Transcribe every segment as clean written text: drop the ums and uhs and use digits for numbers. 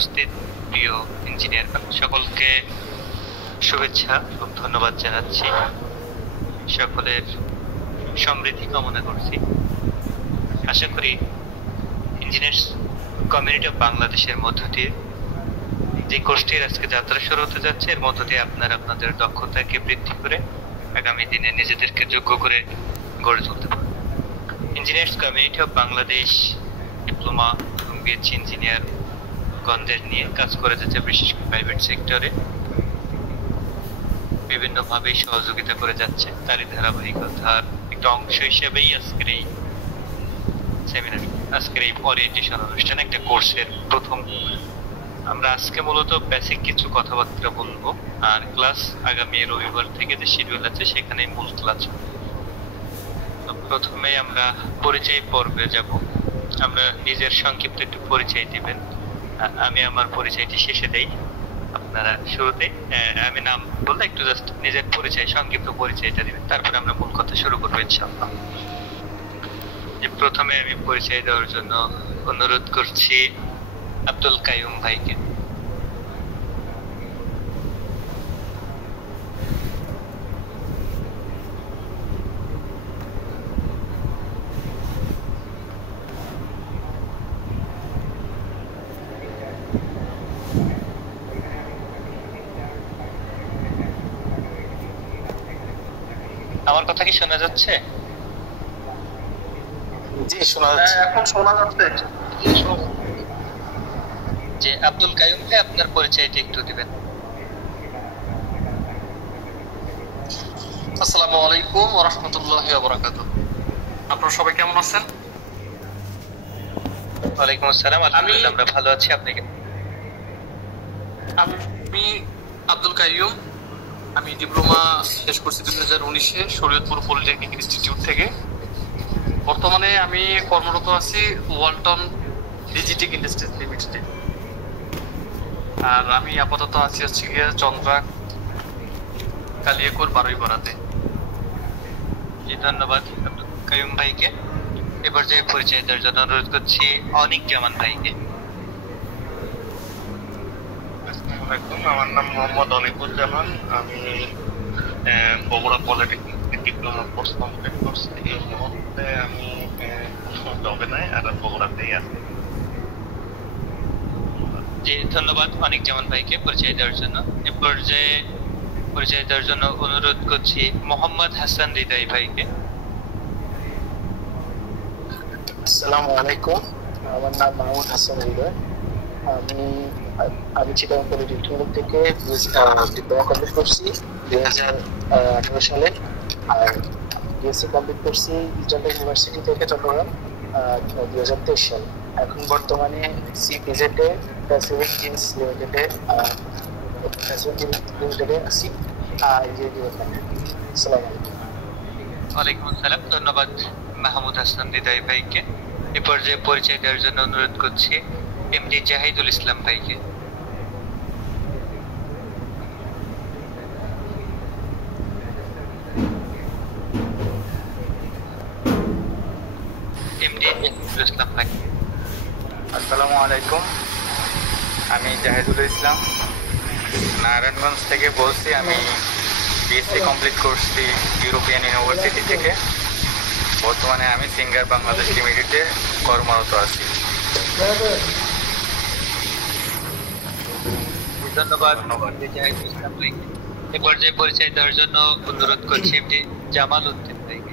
উপস্থিত প্রিয় ইঞ্জিনিয়ার সকলকে শুভেচ্ছা ও ধন্যবাদ জানাচ্ছি। সকলের সমৃদ্ধি কামনা করছি। আশা করি ইঞ্জিনিয়ার্স কমিউনিটি অফ বাংলাদেশের মধ্য দিয়ে যে কোর্সটির আজকে যাত্রা শুরু হতে যাচ্ছে, এর মধ্য দিয়ে আপনারা আপনাদের দক্ষতাকে বৃদ্ধি করে আগামী দিনে নিজেদেরকে যোগ্য করে গড়ে তুলতে পারবেন। Engineers community of Bangladesh diploma এবং বিএসসি ইঞ্জিনিয়ার গণদের নিয়ে কাজ করে যাচ্ছে, বিশেষ করে প্রাইভেট সেক্টরে বিভিন্নভাবে সহযোগিতা করে যাচ্ছে। তারই ধারাবাহিকতার একটা অংশ হিসেবেই আজকের এই সেমিনার, আজকের এই ওরিয়েন্টেশন অনুষ্ঠান, একটা কোর্সের প্রথম। আমরা আজকে মূলত বেসিক কিছু কথাবার্তা বলবো, আর ক্লাস আগামী রবিবার থেকে যে শিডিউল আছে সেখানে মূল ক্লাস। প্রথমে আমরা পরিচয় পর্বে যাব। আমরা নিজের সংক্ষিপ্ত একটু পরিচয় দিবেন। আমি আমার পরিচয়টি শেষে দেই, আপনারা শুরুতে আমি নাম বললে একটু জাস্ট নিজের পরিচয়, সংক্ষিপ্ত পরিচয়টা দিবেন, তারপরে আমরা মূল কথা শুরু করবো ইনশাআল্লাহ। প্রথমে আমি পরিচয় দেওয়ার জন্য অনুরোধ করছি আব্দুল কাইয়ুম ভাইকে। আমার কথা কি শোনা যাচ্ছে? জি শোনা যাচ্ছে, এখন শোনা যাচ্ছে। যে আব্দুল কাইয়ুম ভাই, আপনার পরিচয়টা একটু দিবেন। আসসালামু আলাইকুম ওয়া রাহমাতুল্লাহি ওয়া বারাকাতুহু। আপনারা সবাই কেমন আছেন? ওয়ালাইকুম আসসালাম, আলহামদুলিল্লাহ আমরা ভালো আছি। আপনি? আমি আব্দুল কাইয়ুম, আমি ডিপ্লোমা শেষ করছি 2019-এ শরীয়তপুর পলিটেকনিক ইনস্টিটিউট থেকে। বর্তমানে আমি কর্মরত আছি ওয়ালটন ডিজিটেক ইন্ডাস্ট্রিজ লিমিটেডে। আর আমি আপাতত আছি হচ্ছে গিয়ে চন্দ্রা কালিয়াকৈর বারুইপাড়াতে। জি ধন্যবাদ আব্দুল কাইয়ুম ভাইকে। এবার যে পরিচয় দেওয়ার জন্য অনুরোধ করছি অনিক জামান ভাইকে। আমার নাম মোহাম্মদ অনিকুজ্জামান, আমি Bogura polytechnic diploma course complete করছি। এই মুহূর্তে আমি জবে নাই, আর বগুড়াতেই আছি। জি ধন্যবাদ অনিক জামান ভাইকে পরিচয় দেওয়ার জন্য। এ পর্যায়ে পরিচয় দেওয়ার জন্য অনুরোধ করছি মোহাম্মদ হাসান হৃদয় ভাইকে। আসসালামু আলাইকুম, আমার নাম মাহমুদ হাসান হৃদয়। আমি চিটাগাং পলিটেকনিক থেকে ডিপ্লোমা কমপ্লিট করছি 2018 সালে, আর বিএসসি কমপ্লিট করছি ইস্টার্ন ইউনিভার্সিটি থেকে চট্টগ্রাম 2023 সালে। এখন বর্তমানে সিপিজেডে প্যাসিফিক জিন্স লিমিটেডে আছি। আসসালামু আলাইকুম। ওয়ালাইকুম আসসালাম, ধন্যবাদ মাহমুদ হাসান হৃদয় ভাইকে। এ পর্যায়ে পরিচয় দেওয়ার জন্য অনুরোধ করছি এমডি জাহিদুল ইসলাম ভাইকে। এমডি জাহিদুল ইসলাম ভাই। আসসালামু আলাইকুম, আমি জাহিদুল ইসলাম নারায়ণগঞ্জ থেকে বলছি। আমি বিএসসি কমপ্লিট করছি ইউরোপিয়ান ইউনিভার্সিটি থেকে। বর্তমানে আমি সিঙ্গার বাংলাদেশ লিমিটেডে কর্মরত আছি। ধন্যবাদ জাহিদুল ইসলাম ভাইকে। এ পর্যায়ে পরিচয় দেওয়ার জন্য অনুরোধ করছি এমডি জামাল উদ্দিন ভাইকে।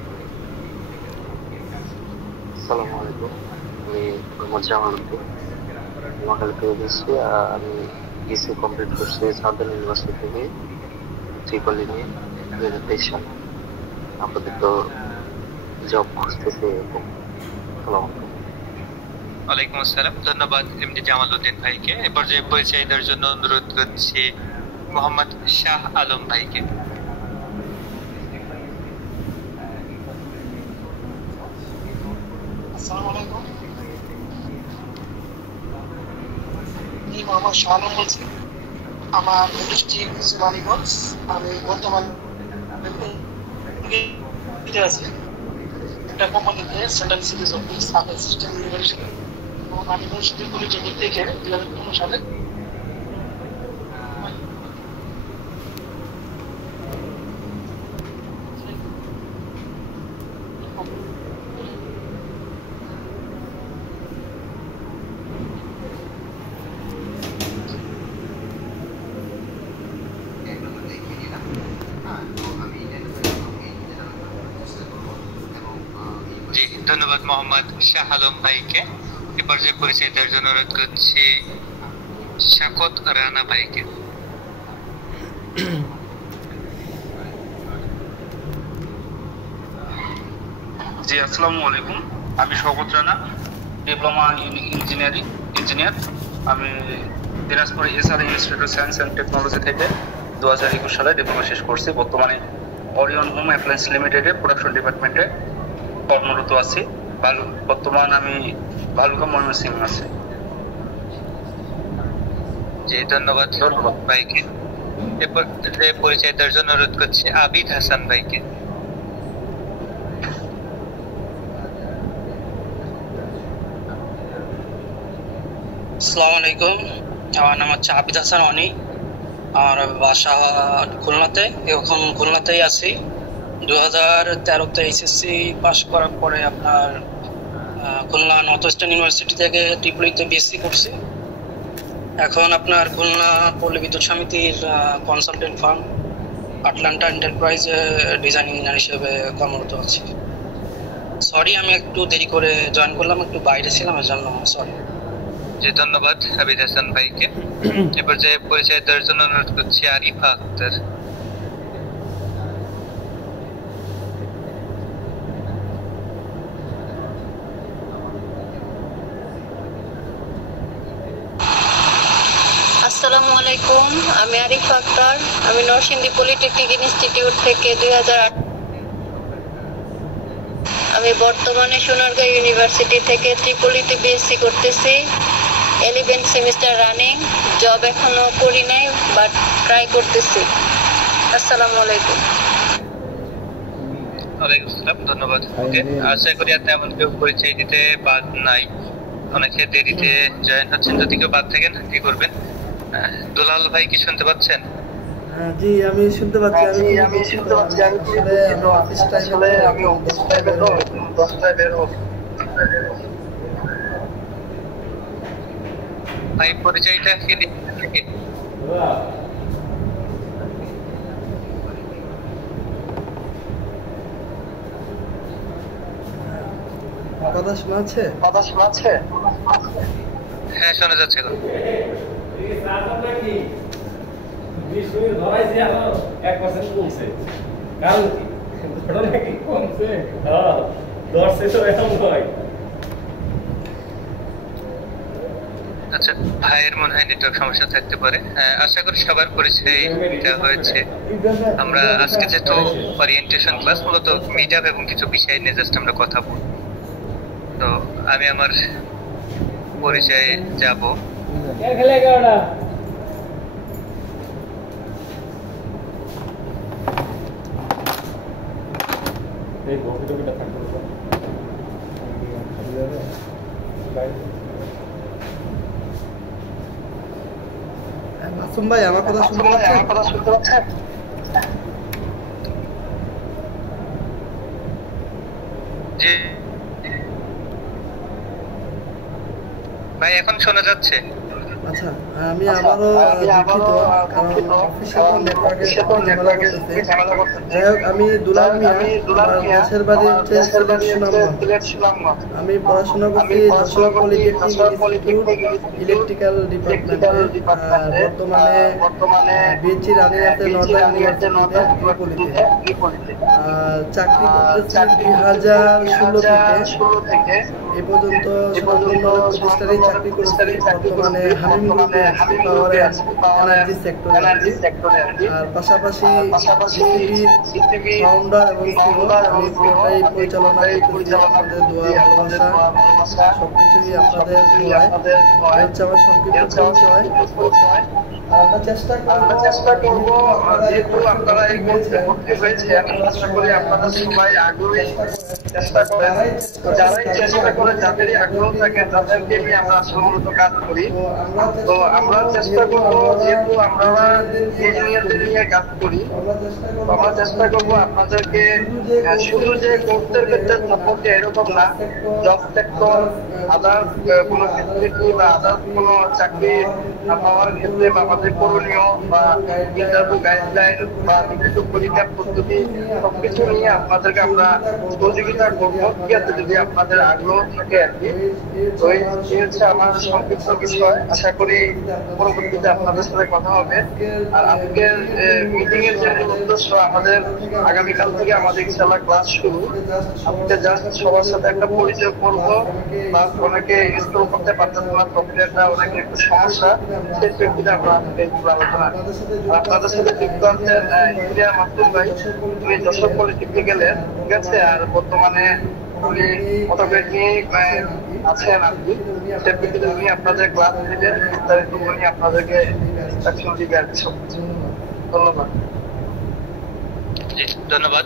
আসসালামু আলাইকুম, আমি মোহাম্মদ জামাল উদ্দিন, নোয়াখালী থেকে এসেছি। আমি বিএসসি কমপ্লিট করছি সাউদার্ন ইউনিভার্সিটি থেকে ট্রিপল নিয়ে 2023 সালে। আপাতত জব খুঁজতেছি এরকম। ওয়ালাইকুম আসসালাম, ধন্যবাদ এমডি জামাল উদ্দিন ভাইকে। এ পর্যায়ে পরিচয় দেওয়ার জন্য অনুরোধ করছি মোহাম্মদ শাহ আলম ভাইকে। আসসালামু আলাইকুম, আমি মোহাম্মদ শাহ আলম বলছি। আমার ডিস্ট্রিক্ট সুনানীগঞ্জ। আমি বর্তমানে আছি একটা কোম্পানিতে central series office assistant engineer হিসেবে। এবং আমি মুন্সিগঞ্জ থেকে 2015 সালে ধন্যবাদ মোহাম্মদ শাহ আলম ভাইকে। এ পর্যায়ে পরিচয় দেওয়ার জন্য অনুরোধ করছি শাকত রানা ভাইকে। জি, আসসালামু আলাইকুম। আমি শওকত রানা, ডিপ্লোমা ইঞ্জিনিয়ার। আমি Dinajpur SR institute of science and technology থেকে 2021 সালে ডিপ্লোমা শেষ করছি। বর্তমানে ওরিয়ন হোম অ্যাপ্লায়েন্স লিমিটেডে প্রোডাকশন ডিপার্টমেন্টে কর্মরত আছি। বর্তমান আমি ভালুকা ময়মনসিংহ আছি। জি, ধন্যবাদ ভাইকে। এরপর পরিচয় দেওয়ার জন্য অনুরোধ করছি আবিদ হাসান ভাইকে। আসসালামু আলাইকুম, আমার নাম হচ্ছে আবিদ হাসান অনি। আমার বাসা খুলনাতে, এখন খুলনাতেই আছি। 2013-তে এইচএসসি পাস করার পরে আপনার খুলনা নর্থ ওয়েস্টার্ন ইউনিভার্সিটি থেকে ট্রিপলিতে বিএসসি করছি। এখন আপনার খুলনা পল্লী বিদ্যুৎ সমিতির কনসালটেন্ট ফার্ম আটলান্টা এন্টারপ্রাইজে ডিজাইন ইঞ্জিনিয়ার হিসেবে কর্মরত আছি। সরি, আমি একটু দেরি করে জয়েন করলাম, একটু বাইরে ছিলাম, এর জন্য সরি। জি, ধন্যবাদ আবিদ হাসান ভাইকে। এ পর্যায়ে পরিচয় দেওয়ার জন্য অনুরোধ করছি আরিফা আক্তার। আসসালামু আলাইকুম, আমি আরিফা আক্তার। আমি নরসিংদী পলিটেকনিক ইনস্টিটিউট থেকে 2008। আমি বর্তমানে সোনারগাঁও ইউনিভার্সিটি থেকে ত্রিপলিতে বিএসসি করতেছি। 11 সেমিস্টার রানিং। জব এখনো করি নাই, বাট ট্রাই করতেছি। আসসালামু আলাইকুম। ওয়ালাইকুম আসসালাম, ধন্যবাদ। ওকে, আশা করি আর তেমন কেউ পরিচয় দিতে বাদ নাই। অনেকে দেরিতে জয়েন হচ্ছেন, যদি কেউ বাদ থাকেন কি করবেন? দুলাল ভাই কি শুনতে পাচ্ছেন? জি, আমি শুনতে পাচ্ছি। আমি অফিস টাইমে তো 10টায় বের হব। ভাই পরিচয়টা কি দিবেন নাকি? কথা শোনাচ্ছে? হ্যাঁ, শোনা যাচ্ছে। আচ্ছা, ভাইয়ের মনে হয় নেটওয়ার্ক সমস্যা থাকতে পারে। আশা করি সবার পরিচয় দেওয়া হয়েছে। আমরা আজকে যেহেতু ওরিয়েন্টেশন ক্লাস, মূলত মিট আপ এবং কিছু বিষয় নিয়ে জাস্ট আমরা কথা বলব। তো আমি আমার পরিচয়ে যাব। মাসুম ভাই, আমার কথা শুনতে পাচ্ছেন? জি ভাই, এখন শোনা যাচ্ছে? আচ্ছা, আমি আবারও দুঃখিত, কারণ অফিসে তো নেটওয়ার্কের ঝামেলা করতেছে। যাই হোক, আমি দুলাল মিয়া, আমার দেশের বাড়ি হচ্ছে সিলেট সুনামগঞ্জ। আমি পড়াশোনা করছি যশোর পলিটেকনিক ইনস্টিটিউট ইলেকট্রিক্যাল ডিপার্টমেন্টে। বর্তমানে বিএসসি রানিং আছে নর্দার্ন ইউনিভার্সিটিতে ত্রিপলিতে। চাকরি করতেছি 2016 থেকে এ পর্যন্ত সর্বনিম্ন প্রতিষ্ঠানে চাকরি করেছি। বর্তমানে হামিম গ্রুপে এনার্জি সেক্টরে, আর পাশাপাশি সিটিভির ফাউন্ডার এবং আমি পুরোটাই পরিচালনা করতেছি। আপনাদের দোয়া ভালোবাসা সবকিছুই আপনাদের দোয়ায় হচ্ছে আমার সংক্ষিপ্ত পরিচয়। আমরা চেষ্টা করবো, যেহেতু আপনারা এই মুহূর্তে ভর্তি হয়েছে, আমি আশা করি আপনারা সবাই আগ্রহী চেষ্টা করেন। যারাই চেষ্টা করে, যাদেরই আগ্রহ থাকে, তাদেরকে নিয়ে আমরা মূলত কাজ করি। তো আমরা চেষ্টা করব, যেহেতু আমরা ইঞ্জিনিয়ারদের নিয়ে কাজ করি, আমরা চেষ্টা করব আপনাদেরকে শুধু যে কোর্সের ক্ষেত্রে সাপোর্ট এরকম না, জব সেক্টর, আদার্স কোনো ফেসিলিটি বা আদার্স কোনো চাকরি পাওয়ার ক্ষেত্রে বা আমাদের করণীয় বা ইন্টারভিউ গাইডলাইন বা বিভিন্ন পরীক্ষার পদ্ধতি সবকিছু নিয়ে আপনাদেরকে আমরা সহযোগিতা করবো, ঠিক আছে, যদি আপনাদের আগ্রহ থাকে আর কি। তো এই হচ্ছে আমার সংক্ষিপ্ত বিষয়। আশা করি পরবর্তীতে আপনাদের সাথে কথা হবে। আর আজকের মিটিং এর যে উদ্দেশ্য, আমাদের আগামীকাল থেকে আমাদের ইনশাআল্লাহ ক্লাস শুরু। আজকে জাস্ট সবার সাথে একটা পরিচয় করবো, বা অনেকে ইনস্টল করতে পারতেছে না, সফটওয়্যারটা অনেকে একটু সমস্যা, সেই প্রেক্ষিতে আমরা এইগুলো আলোচনা। আপনাদের সাথে যুক্ত আছেন ইন্ডিয়া মাসুদ ভাই, উনি যশোর পলিটেকনিক্যালের, ঠিক আছে, আর বর্তমানে উনি অটোক্যাড নিয়ে আছেন আর কি। সেই প্রেক্ষিতে উনি আপনাদের ক্লাস দিবেন, বিস্তারিত উনি আপনাদেরকে ইনস্ট্রাকশন দিবে আর কি। ধন্যবাদ। জি, ধন্যবাদ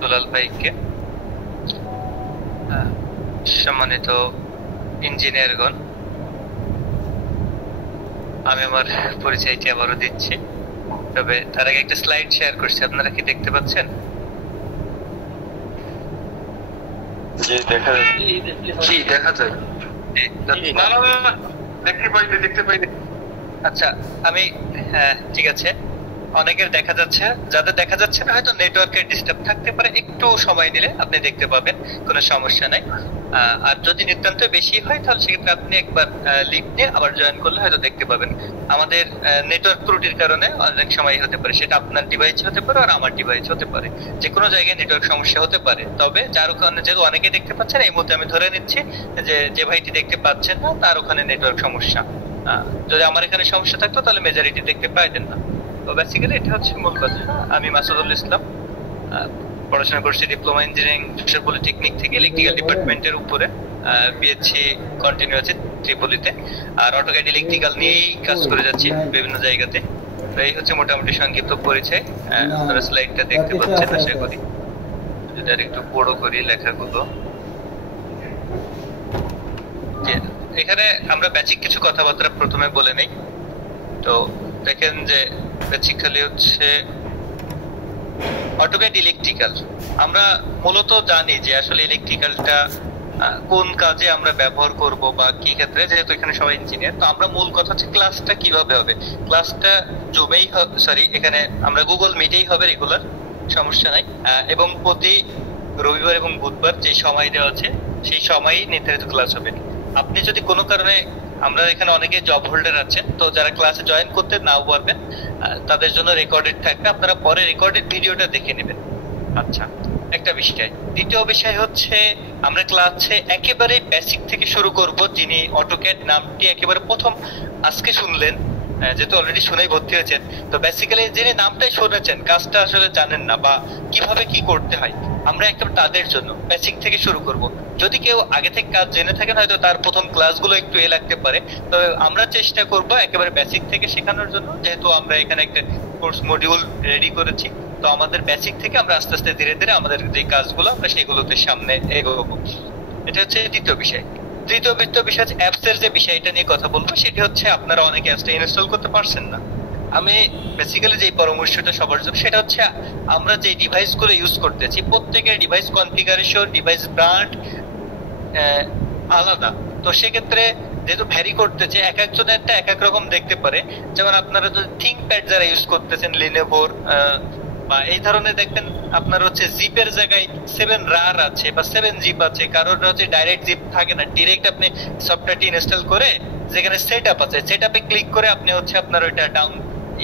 দুলাল ভাইকে। সম্মানিত ইঞ্জিনিয়ারগণ, আমি আমার পরিচয়টি আবারও দিচ্ছি, তবে তার আগে একটা স্লাইড শেয়ার করছি। আপনারা কি দেখতে পাচ্ছেন? জি, দেখা যায়। জি, দেখা যায়। দেখতে পাই। আচ্ছা, আমি ঠিক আছে, অনেকের দেখা যাচ্ছে, যাদের দেখা যাচ্ছে না হয়তো নেটওয়ার্কের ডিস্টার্ব থাকতে পারে, একটু সময় নিলে আপনি দেখতে পাবেন, কোনো সমস্যা নাই। আর যদি নিতান্ত বেশি হয় তাহলে সেক্ষেত্রে আপনি একবার লিঙ্ক নিয়ে আবার জয়েন করলে হয়তো দেখতে পাবেন। আমাদের নেটওয়ার্ক ত্রুটির কারণে অনেক সময় হতে পারে, সেটা আপনার ডিভাইস হতে পারে আর আমার ডিভাইস হতে পারে, যে কোনো জায়গায় নেটওয়ার্ক সমস্যা হতে পারে। তবে যার ওখানে যেহেতু অনেকে দেখতে পাচ্ছেন, এই মুহূর্তে আমি ধরে নিচ্ছি যে ভাইটি দেখতে পাচ্ছেন না তার ওখানে নেটওয়ার্ক সমস্যা। যদি আমার এখানে সমস্যা থাকতো তাহলে মেজরিটি দেখতে পাইতেন না। তো বেসিক্যালি এটা হচ্ছে মূল কথা। আমি মাসুদুল ইসলাম, পড়াশোনা করছি ডিপ্লোমা ইঞ্জিনিয়ারিং যশোর পলিটেকনিক থেকে, ইলেকট্রিক্যাল ডিপার্টমেন্টের উপরে। বিএসসি কন্টিনিউ আছে ত্রিপলিতে, আর অটোক্যাড ইলেকট্রিক্যাল নিয়েই কাজ করে যাচ্ছি বিভিন্ন জায়গাতে। তো এই হচ্ছে মোটামুটি সংক্ষিপ্ত পরিচয়। আপনারা স্লাইডটা দেখতে পাচ্ছেন আশা করি। যদি আর একটু বড় করি লেখাগুলো। এখানে আমরা বেসিক কিছু কথাবার্তা প্রথমে বলে নেই। তো দেখেন যে বেসিক্যালি হচ্ছে অটোক্যাড ইলেকট্রিক্যাল। আমরা মূলত জানি যে আসলে ইলেকট্রিক্যালটা কোন কাজে আমরা ব্যবহার করব বা কি ক্ষেত্রে, যেহেতু এখানে সবাই ইঞ্জিনিয়ার। তো আমরা মূল কথা হচ্ছে ক্লাসটা কিভাবে হবে। ক্লাসটা জুমেই এখানে আমরা গুগল মিটেই হবে, রেগুলার, সমস্যা নাই। এবং প্রতি রবিবার এবং বুধবার যে সময় দেওয়া আছে সেই সময়ই নির্ধারিত ক্লাস হবে। আপনি যদি কোনো কারণে, আমরা এখানে অনেকে জব হোল্ডার আছেন, তো যারা ক্লাসে জয়েন করতে নাও পারবেন তাদের জন্য রেকর্ডেড থাকবে, আপনারা পরে রেকর্ডেড ভিডিওটা দেখে নেবেন। আচ্ছা, একটা বিষয়। দ্বিতীয় বিষয় হচ্ছে আমরা ক্লাসে একেবারে বেসিক থেকে শুরু করব। যিনি অটোক্যাড নামটি একেবারে প্রথম আজকে শুনলেন, যেহেতু অলরেডি শুনেই ভর্তি হয়েছেন, তো বেসিক্যালি যিনি নামটাই শুনেছেন, কাজটা আসলে জানেন না বা কিভাবে কি করতে হয়, আমরা একদম তাদের জন্য বেসিক থেকে শুরু করব। যদি কেউ আগে থেকে কাজ জেনে থাকেন হয়তো তার প্রথম ক্লাসগুলো একটু লাগতে পারে, তো আমরা চেষ্টা করব একেবারে বেসিক থেকে শেখানোর জন্য। যেহেতু আমরা এখানে একটা কোর্স মডিউল রেডি করেছি, তো আমাদের বেসিক থেকে আমরা আস্তে আস্তে ধীরে ধীরে আমাদের যে কাজগুলো আমরা সেগুলোতে সামনে এগোবো। এটা হচ্ছে দ্বিতীয় বিষয়। তৃতীয় বিষয় হচ্ছে অ্যাপস এর যে বিষয়টা নিয়ে কথা বলবো, সেটি হচ্ছে আপনারা অনেকে অ্যাপসটা ইনস্টল করতে পারছেন না। আমি বেসিক্যালি যে পরামর্শটা সবার জন্য, সেটা হচ্ছে আমরা যে ডিভাইসগুলো ইউজ করতেছি প্রত্যেকের ডিভাইস কনফিগারেশন, ডিভাইস ব্র্যান্ড আলাদা। তো সেক্ষেত্রে যেহেতু ভ্যারি করতেছে, এক একজনেরটা এক এক রকম দেখতে পারে। যেমন আপনারা যদি থিংকপ্যাড যারা ইউজ করতেছেন লিনোভোর বা এই ধরনের, দেখবেন আপনার হচ্ছে জিপের জায়গায় 7 রার আছে বা 7 জিপ আছে, কারোর হচ্ছে ডাইরেক্ট জিপ থাকে না, ডিরেক্ট আপনি সফটওয়্যারটি ইনস্টল করে যেখানে সেট আপ আছে সেট আপে ক্লিক করে আপনি হচ্ছে আপনার ওইটা ডাউন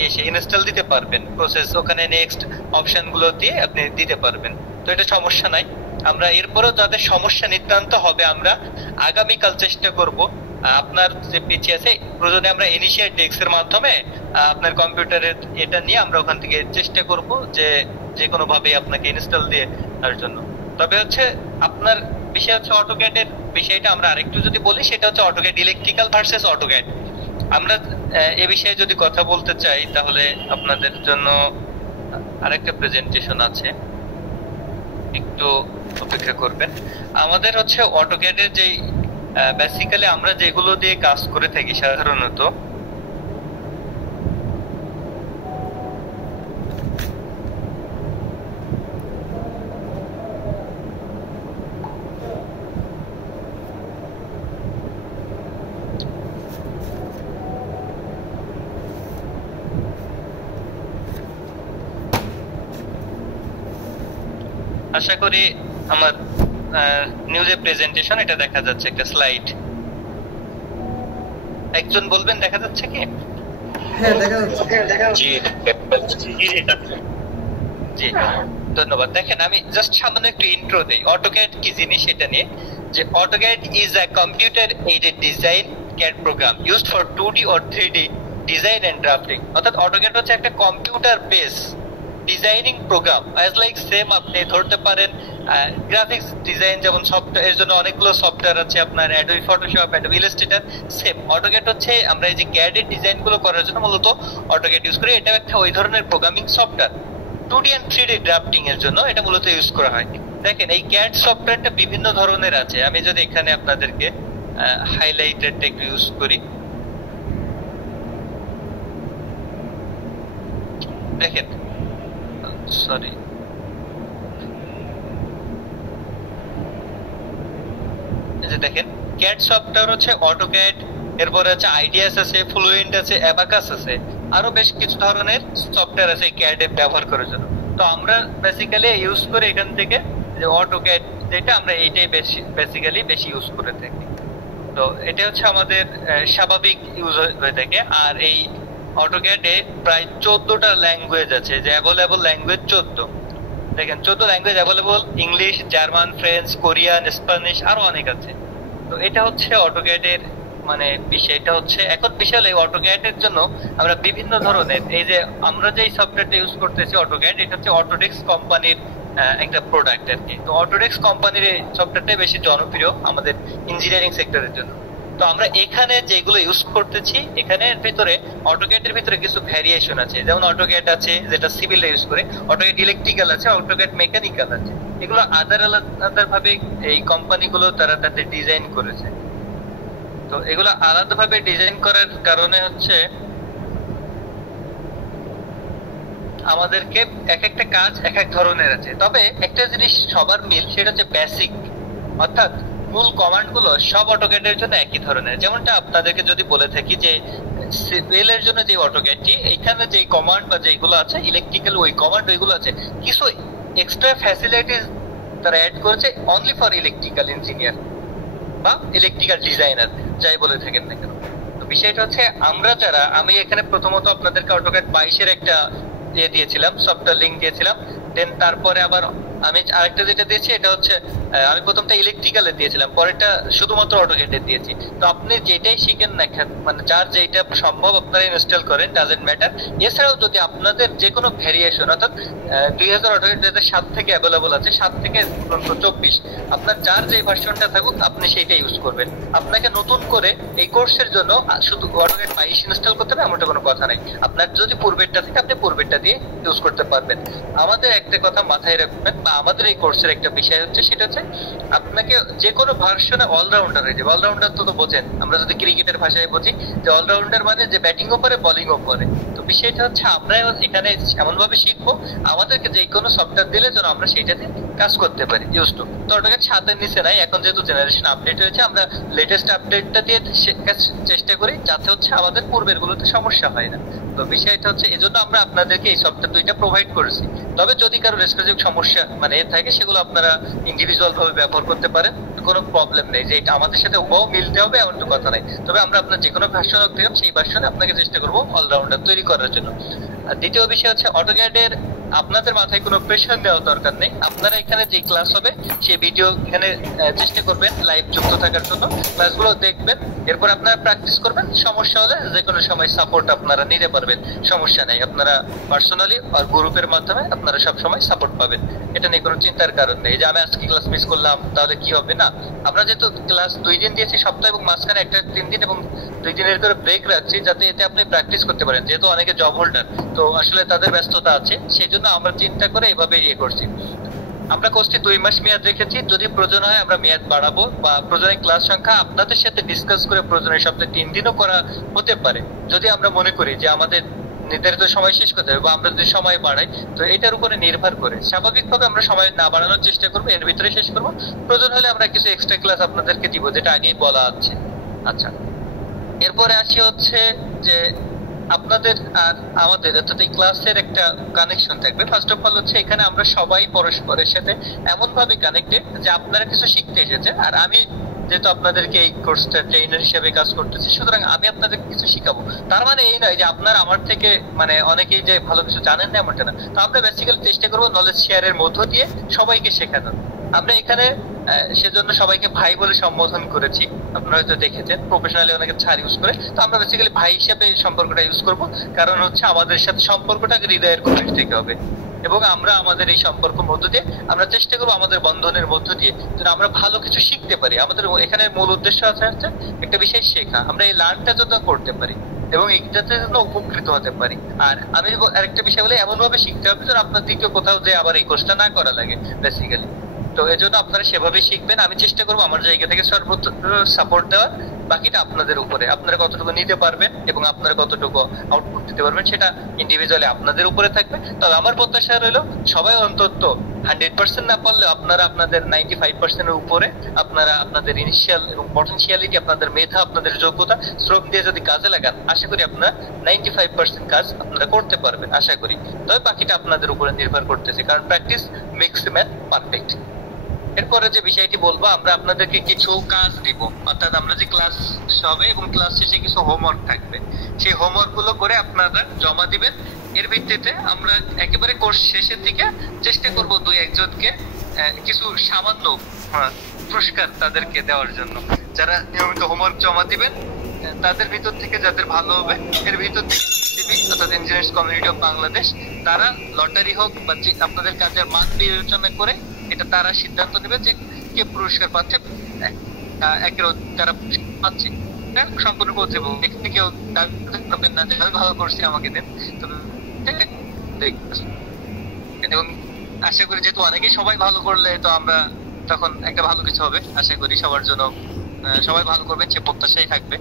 এসে ইনস্টল দিতে পারবেন, প্রসেস ওখানে নেক্সট অপশন গুলো দিয়ে আপনি দিতে পারবেন। তো এটা সমস্যা নাই। আমরা এরপরেও যাদের সমস্যা নিতান্ত হবে, আমরা আগামীকাল চেষ্টা করব আপনার যে পিসি আছে প্রয়োজনে আমরা ইনিশিয়েট ডেস্ক এর মাধ্যমে আপনার কম্পিউটারের এটা নিয়ে আমরা ওখান থেকে চেষ্টা করব যে কোনো ভাবে আপনাকে ইনস্টল দিয়ে তার জন্য। তবে হচ্ছে আপনার বিষয় হচ্ছে অটোক্যাডের বিষয়টা আমরা আরেকটু যদি বলি, সেটা হচ্ছে অটোক্যাড ইলেকট্রিক্যাল ভার্সেস অটোক্যাড। আমরা এ বিষয়ে যদি কথা বলতে চাই তাহলে আপনাদের জন্য আরেকটা প্রেজেন্টেশন আছে, একটু অপেক্ষা করবেন। আমাদের হচ্ছে অটোক্যাডের যে বেসিক্যালি আমরা যেগুলো দিয়ে কাজ করে থাকি সাধারণত, আশা করি আমার নিউজের প্রেজেন্টেশন এটা দেখা যাচ্ছে, একটা স্লাইড। একজন বলবেন দেখা যাচ্ছে কি? হ্যাঁ দেখা যাচ্ছে। জি ধন্যবাদ। দেখেন আমি জাস্ট সামান্য একটু ইন্ট্রো দেই অটোক্যাড কি জিনিস এটা নিয়ে। যে AutoCAD is a computer aided design CAD program used for 2D or 3D design and drafting. অর্থাৎ অটোক্যাড হচ্ছে একটা computer base designing program. As like same আপনি ধরতে পারেন গ্রাফিক্স ডিজাইন যেমন সফটওয়্যার, এর জন্য অনেকগুলো সফটওয়্যার আছে আপনার, Adobe Photoshop, Adobe Illustrator. Same AutoCAD হচ্ছে আমরা এই যে CAD এর ডিজাইন গুলো করার জন্য মূলত অটোক্যাড ইউজ করি। এটা একটা ওই ধরনের programming software. 2D and 3D drafting এর জন্য এটা মূলত ইউজ করা হয়। দেখেন এই CAD সফটওয়্যারটা বিভিন্ন ধরনের আছে। আমি যদি এখানে আপনাদেরকে হাইলাইটারটা একটু ইউজ করি, দেখেন সরি এই যে দেখেন CAD সফটওয়্যার হচ্ছে অটোক্যাড, এরপরে আছে আইডিয়াস আছে, ফ্লুয়েন্ট আছে, অ্যাবাকাস আছে, আরো বেশ কিছু ধরনের সফটওয়্যার আছে CAD এ ব্যবহার করার জন্য। তো আমরা বেসিক্যালি ইউজ করে এখান থেকে যে অটোক্যাড, যেটা আমরা এইটাই বেসিক্যালি বেশি ইউজ করে থাকি। তো এটা হচ্ছে আমাদের স্বাভাবিক ইউজ হয়ে থাকে। আর এই অটোক্যাডে প্রায় 14টা ল্যাঙ্গুয়েজ আছে, যে অ্যাভেলেবল ল্যাঙ্গুয়েজ 14। দেখেন 14 language available, English, German, French, Korean, Spanish, আরো অনেক আছে। তো এটা হচ্ছে অটোক্যাডের মানে বিষয়টা হচ্ছে এখন বিশাল। এই অটোক্যাডের জন্য আমরা বিভিন্ন ধরনের এই যে আমরা যে সফটওয়্যারটা ইউজ করতেছি অটোক্যাড, এটা হচ্ছে অটোডেস্ক কোম্পানির একটা প্রোডাক্ট আর কি। তো অটোডেস্ক কোম্পানির এই সফটওয়্যারটাই বেশি জনপ্রিয় আমাদের ইঞ্জিনিয়ারিং সেক্টরের জন্য। তো আমরা এখানে যেগুলো ইউজ করতেছি এখানের ভিতরে অটোক্যাডের ভিতরে কিছু ভ্যারিয়েশন আছে। যেমন অটোক্যাড আছে যেটা সিভিল ইউজ করে, অটোক্যাড ইলেকট্রিক্যাল আছে, অটোক্যাড মেকানিক্যাল আছে। এগুলো আলাদা ভাবে এই কোম্পানিগুলো তারা তাদের ডিজাইন করেছে। তো এগুলো আলাদাভাবে ডিজাইন করার কারণে হচ্ছে আমাদেরকে এক একটা কাজ এক এক ধরনের আছে। তবে একটা জিনিস সবার মিল, সেটা হচ্ছে বেসিক, অর্থাৎ মূল কমান্ড গুলো সব অটোক্যাডের জন্য একই ধরনের। যেমনটা আপনাদেরকে যদি বলে থাকি যে সিভিলের জন্য যে অটোক্যাডটি, এখানে যে কমান্ড বা যেগুলো আছে ইলেকট্রিক্যাল ওই কমান্ড ওইগুলো আছে, কিছু এক্সট্রা ফ্যাসিলিটিস তারা অ্যাড করেছে অনলি ফর ইলেকট্রিক্যাল ইঞ্জিনিয়ার বা ইলেকট্রিক্যাল ডিজাইনার, যাই বলে থাকেন না কেন। তো বিষয়টা হচ্ছে আমরা যারা, আমি এখানে প্রথমত আপনাদেরকে অটোক্যাড 22-এর একটা দিয়েছিলাম, সফটওয়্যার লিঙ্ক দিয়েছিলাম। দেন তারপরে আবার আমি আরেকটা যেটা দিয়েছি এটা হচ্ছে আমি প্রথমটা ইলেকট্রিক্যালে দিয়েছিলাম, পরেরটা শুধুমাত্র অটোক্যাডে দিয়েছি। তো আপনি যেটাই শিখেন না মানে যার যেটা সম্ভব আপনারা ইনস্টল করেন, ডাজেন্ট ম্যাটার। এছাড়াও যদি আপনাদের যে কোনো ভ্যারিয়েশন, অর্থাৎ 2000 অটোক্যাড 2007 থেকে অ্যাভেলেবল আছে, 7 থেকে 24, আপনার যার যে ভার্সনটা থাকুক আপনি সেইটা ইউজ করবেন। আপনাকে নতুন করে এই কোর্সের জন্য শুধু অটোক্যাড 22 ইনস্টল করতে হবে এমনটা কোনো কথা নাই। আপনার যদি পূর্বেরটা থেকে আপনি পূর্বেরটা দিয়ে ইউজ করতে পারবেন। আমাদের একটা কথা মাথায় রাখবেন, বা আমাদের এই কোর্সের একটা বিষয় হচ্ছে, সেটা হচ্ছে আপনাকে যে কোনো ভার্সনে অলরাউন্ডার হয়ে যাবে। অলরাউন্ডার তো বোঝেন, আমরা যদি ক্রিকেটের ভাষায় বুঝি যে অলরাউন্ডার মানে যে ব্যাটিংও করে বোলিংও করে। তো বিষয়টা হচ্ছে আমরা এখানে এমন ভাবে শিখবো আমাদেরকে যে কোনো সফটওয়্যার দিলে যেন আমরা সেইটাতে কাজ করতে পারি ইউজ টু। তো ওটাকে 7-এর নিচে নাই, এখন যেহেতু জেনারেশন আপডেট হয়েছে আমরা লেটেস্ট আপডেটটা দিয়ে শেখার চেষ্টা করি, যাতে হচ্ছে আমাদের পূর্বের গুলোতে সমস্যা হয় না। তো বিষয়টা হচ্ছে এজন্য আমরা আপনাদেরকে এই সফটওয়্যার দুইটা প্রোভাইড করেছি। তবে যদি কারো স্পেসিফিক সমস্যা মানে থাকে, সেগুলো আপনারা ইন্ডিভিজুয়াল ভাবে ব্যবহার করতে পারেন, কোনো প্রবলেম নেই। যে এটা আমাদের সাথে ও মিলতে হবে এমন তো কথা নাই। তবে আমরা আপনার যে কোনো ভার্সন দিলাম সেই ভার্সনে আপনাকে চেষ্টা করবো অলরাউন্ডার তৈরি করার জন্য। আর দ্বিতীয় বিষয় হচ্ছে অটোক্যাডের আপনাদের মাথায় কোনো প্রেশার দেওয়ার দরকার নেই। আপনারা এখানে যে ক্লাস হবে সেই ভিডিও এখানে চেষ্টা করবেন লাইভ যুক্ত থাকার জন্য, ক্লাসগুলো দেখবেন, এরপর আপনারা প্র্যাকটিস করবেন। সমস্যা হলে যে কোনো সময় সাপোর্ট আপনারা নিতে পারবেন, সমস্যা নেই। আপনারা পার্সোনালি আর গ্রুপের মাধ্যমে আপনারা সব সময় সাপোর্ট পাবেন, এটা নিয়ে কোনো চিন্তার কারণ নেই যে আমি আজকে ক্লাস মিস করলাম তাহলে কি হবে। না, আমরা যেহেতু ক্লাস 2 দিন দিয়েছি সপ্তাহ, এবং মাঝখানে একটা 3 দিন এবং 2 দিনের করে ব্রেক রাখছি, যাতে এতে আপনি প্র্যাকটিস করতে পারেন। যেহেতু অনেকে জব হোল্ডার, তো আসলে তাদের ব্যস্ততা আছে, সেই জন্য আমরা চিন্তা করে এভাবে করছি। আমরা কোর্সটি 2 মাস মেয়াদ রেখেছি। যদি প্রয়োজন হয় আমরা মেয়াদ বাড়াবো, বা প্রয়োজনে ক্লাস সংখ্যা আপনাদের সাথে ডিসকাস করে প্রয়োজনে সপ্তাহে 3 দিনও করা হতে পারে, যদি আমরা মনে করি যে আমাদের নির্ধারিত সময় শেষ করতে হবে, বা আমরা যদি সময় বাড়াই। তো এটার উপরে নির্ভর করে স্বাভাবিকভাবে আমরা সময় না বাড়ানোর চেষ্টা করবো, এর ভিতরে শেষ করবো। প্রয়োজন হলে আমরা কিছু এক্সট্রা ক্লাস আপনাদেরকে দিব, যেটা আগেই বলা আছে। আচ্ছা, এরপরে আসি হচ্ছে যে আপনাদের আর আমাদের অর্থাৎ এই ক্লাসের একটা কানেকশন থাকবে। ফার্স্ট অফ অল হচ্ছে এখানে আমরা সবাই পরস্পরের সাথে এমন ভাবে কানেক্টেড যে আপনারা কিছু শিখতে এসেছেন, আর আমি যেহেতু আপনাদেরকে এই কোর্সটা ট্রেনার হিসেবে কাজ করতেছি, সুতরাং আমি আপনাদের কিছু শিখাবো। তার মানে এই নয় যে আপনারা আমার থেকে মানে অনেকেই যে ভালো কিছু জানেন না, এমনটা না। তো আমরা বেসিক্যালি চেষ্টা করবো নলেজ শেয়ারের মধ্য দিয়ে সবাইকে শেখানোর। আমরা এখানে সেজন্য সবাইকে ভাই বলে সম্বোধন করেছি, আপনারা হয়তো দেখেছেন। প্রফেশনালি অনেকে ছাড় ইউজ করে, তো আমরা বেসিক্যালি ভাই হিসেবে সম্পর্কটা ইউজ করব, কারণ হচ্ছে আমাদের সাথে সম্পর্কটাকে হৃদয়ের গভীর থেকে হবে। এবং আমরা আমাদের এই সম্পর্কের মধ্য দিয়ে আমরা চেষ্টা করবো আমাদের বন্ধনের মধ্য দিয়ে যেন আমরা ভালো কিছু শিখতে পারি। আমাদের এখানে মূল উদ্দেশ্য আছে হচ্ছে একটা বিষয় শেখা, আমরা এই লার্নটা যত করতে পারি এবং এইটাতে যেন উপকৃত হতে পারি। আর আমি আরেকটা বিষয় বলে, এমন ভাবে শিখতে হবে যেন আপনার দ্বিতীয় কোথাও যে আবার এই কোর্সটা না করা লাগে বেসিক্যালি। তো এই জন্য আপনারা সেভাবেই শিখবেন। আমি চেষ্টা করবো আমার জায়গা থেকে সর্বোচ্চ সাপোর্ট দেওয়ার। বাকিটা আপনাদের উপরে, আপনারা কতটুকু নিতে পারবেন এবং আপনারা কতটুকু আউটপুট দিতে পারবেন সেটা ইন্ডিভিজুয়ালি আপনাদের উপরে থাকবে। তবে আমার প্রত্যাশা রইলো সবাই অন্তত 100% না পারলে আপনারা আপনাদের 95%-এর উপরে আপনারা আপনাদের ইনিশিয়াল এবং পটেনশিয়ালিটি, আপনাদের মেধা, আপনাদের যোগ্যতা, শ্রম দিয়ে যদি কাজে লাগান, আশা করি আপনারা 95% কাজ আপনারা করতে পারবেন আশা করি। তবে বাকিটা আপনাদের উপরে নির্ভর করতেছে, কারণ প্র্যাকটিস মেক্স ম্যান পারফেক্ট। এরপরে যে বিষয়টি বলবো, আমরা আপনাদেরকে কিছু কাজ দিব, অর্থাৎ আমরা যে ক্লাস হবে এবং ক্লাস শেষে কিছু হোমওয়ার্ক থাকবে, সেই হোমওয়ার্ক গুলো করে আপনারা জমা দিবেন। এর ভিত্তিতে আমরা একেবারে কোর্স শেষের দিকে চেষ্টা করব 2-1 জনকে কিছু সামান্য পুরস্কার তাদেরকে দেওয়ার জন্য। যারা নিয়মিত হোমওয়ার্ক জমা দিবেন তাদের ভিতর থেকে যাদের ভালো হবে, এর ভিতর থেকে অর্থাৎ ইঞ্জিনিয়ার্স কমিউনিটি অফ বাংলাদেশ তারা লটারি হোক বা আপনাদের কাজের মান বিবেচনা করে এটা তারা সিদ্ধান্ত নেবে যে কে পুরস্কার পাচ্ছে, যারা পাচ্ছে সম্পূর্ণ করতে এখানে কেউ করবেন না যে আমি ভালো করছি আমাকে দেন। এবং আশা করি যেহেতু অনেকেই সবাই ভালো করলে তো আমরা তখন একটা ভালো কিছু হবে আশা করি সবার জন্য। সবাই ভালো করবেন সে প্রত্যাশাই থাকবে।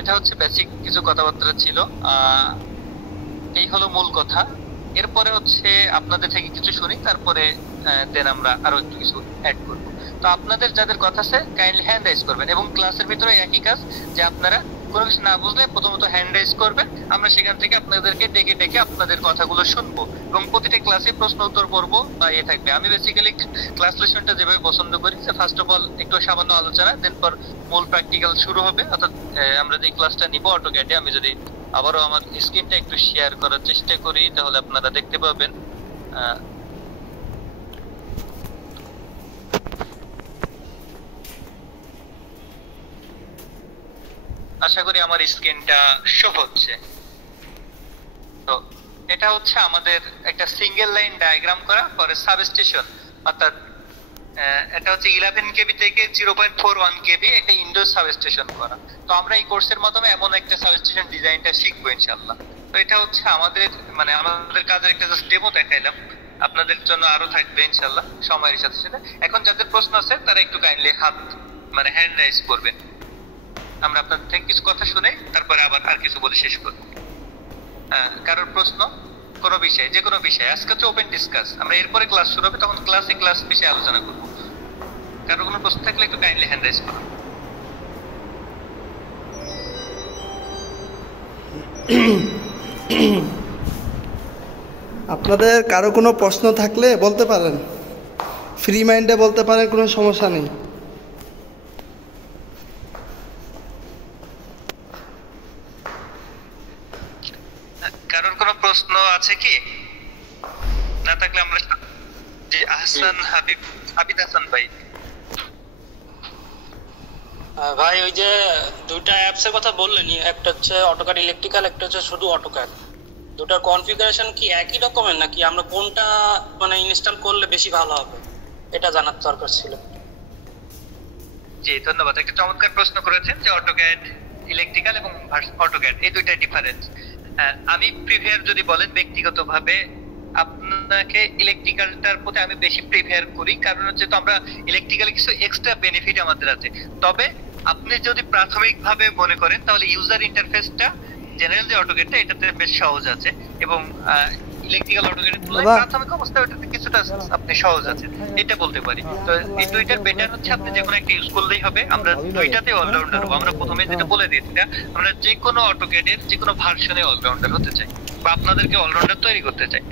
এটা হচ্ছে বেসিক কিছু কথাবার্তা ছিল, এই হলো মূল কথা। এরপরে হচ্ছে আপনাদের থেকে কিছু শুনি, তারপরে দেন আমরা আরো একটু কিছু অ্যাড করবো। তো আপনাদের যাদের কথা আছে কাইন্ডলি হ্যান্ড রাইজ করবেন, এবং ক্লাসের ভিতরে একই কাজ যে আপনারা কোনো কিছু না বুঝলে প্রথমত হ্যান্ড রাইজ করবেন, আমরা সেখান থেকে আপনাদেরকে ডেকে ডেকে আপনাদের কথাগুলো শুনবো এবং প্রতিটা ক্লাসে প্রশ্ন উত্তর করবো বা থাকবে। আমি বেসিক্যালি ক্লাস লেসনটা যেভাবে পছন্দ করি যে ফার্স্ট অফ অল একটু সামান্য আলোচনা, দেন পর মূল প্র্যাকটিক্যাল শুরু হবে। অর্থাৎ আমরা যে ক্লাসটা নিবো অটোক্যাডে, আমি যদি আবারও আমার স্ক্রিনটা একটু শেয়ার করার চেষ্টা করি তাহলে আপনারা দেখতে পাবেন। আশা করি আমার স্ক্রিনটা শো হচ্ছে। তো এটা হচ্ছে আমাদের একটা সিঙ্গেল লাইন ডায়াগ্রাম করা পরে সাবস্টেশন, অর্থাৎ এটা হচ্ছে 11 কেবি থেকে 0.41 কেবি একটা ইনডোর সাবস্টেশন করা। তো আমরা এই কোর্সের মাধ্যমে এমন একটা সাবস্টেশন ডিজাইনটা শিখবো ইনশাআল্লাহ। তো এটা হচ্ছে আমাদের আমাদের কাজের একটা জাস্ট ডেমো দেখাইলাম, আপনাদের জন্য আরো থাকবে ইনশাআল্লাহ সময়ের সাথে সাথে। এখন যাদের প্রশ্ন আছে তারা একটু কাইন্ডলি হাত হ্যান্ড রাইজ করবেন, আমরা আপনাদের থেকে কিছু কথা শুনে তারপরে আবার আর কিছু বলে শেষ করব। কারোর প্রশ্ন কোনো বিষয়, যে কোনো বিষয়, আজকে হচ্ছে ওপেন ডিসকাস, আমরা এরপরে ক্লাস শুরু হবে তখন ক্লাস বিষয়ে আলোচনা করব। কারোর কোনো প্রশ্ন থাকলে একটু কাইন্ডলি হ্যান্ড রাইজ করুন। আপনাদের কারো কোনো প্রশ্ন থাকলে বলতে পারেন, ফ্রি মাইন্ডে বলতে পারেন, কোনো সমস্যা নেই। কারোর কোনো প্রশ্ন আছে কি? না থাকলে আমরা জি আহসান হাবিব হাসান ভাই। ভাই ওই যে দুইটা অ্যাপসের কথা বললেনই, একটা হচ্ছে অটোক্যাড ইলেকট্রিক্যাল, একটা হচ্ছে শুধু অটোক্যাড। দুটার কনফিগারেশন কি একই রকমের নাকি আমরা কোনটা ইনস্টল করলে বেশি ভালো হবে এটা জানার দরকার ছিল। জি ধন্যবাদ, একটা চমৎকার প্রশ্ন করেছেন যে অটোক্যাড ইলেকট্রিক্যাল এবং অটোক্যাড এই দুইটা ডিফারেন্স। আমি প্রিভিয়ার যদি বলেন ব্যক্তিগতভাবে আপনাকে ইলেকট্রিক্যালটার প্রতি আমি বেশি প্রিফার করি, কারণ হচ্ছে তো আমরা ইলেকট্রিক্যালে কিছু এক্সট্রা বেনিফিট আমাদের আছে। তবে আপনি যদি প্রাথমিকভাবে মনে করেন তাহলে ইউজার ইন্টারফেসটা জেনারেল যে অটোকেটটা এটাতে বেশ সহজ আছে, এবং ইলেকট্রিক্যাল অটোকেটের তুলনায় প্রাথমিক অবস্থায় ওটাতে কিছুটা আপনি সহজ আছে, এটা বলতে পারি। তো এই দুইটার বেটার হচ্ছে আপনি যে কোনো একটা ইউজ করলেই হবে। আমরা দুইটাতে অলরাউন্ডার হবো। আমরা প্রথমে যেটা বলে দিয়েছি, আমরা যে কোনো অটোকেটের যে কোনো ভার্সনে অলরাউন্ডার হতে চাই, বা আপনাদেরকে অলরাউন্ডার তৈরি করতে চাই,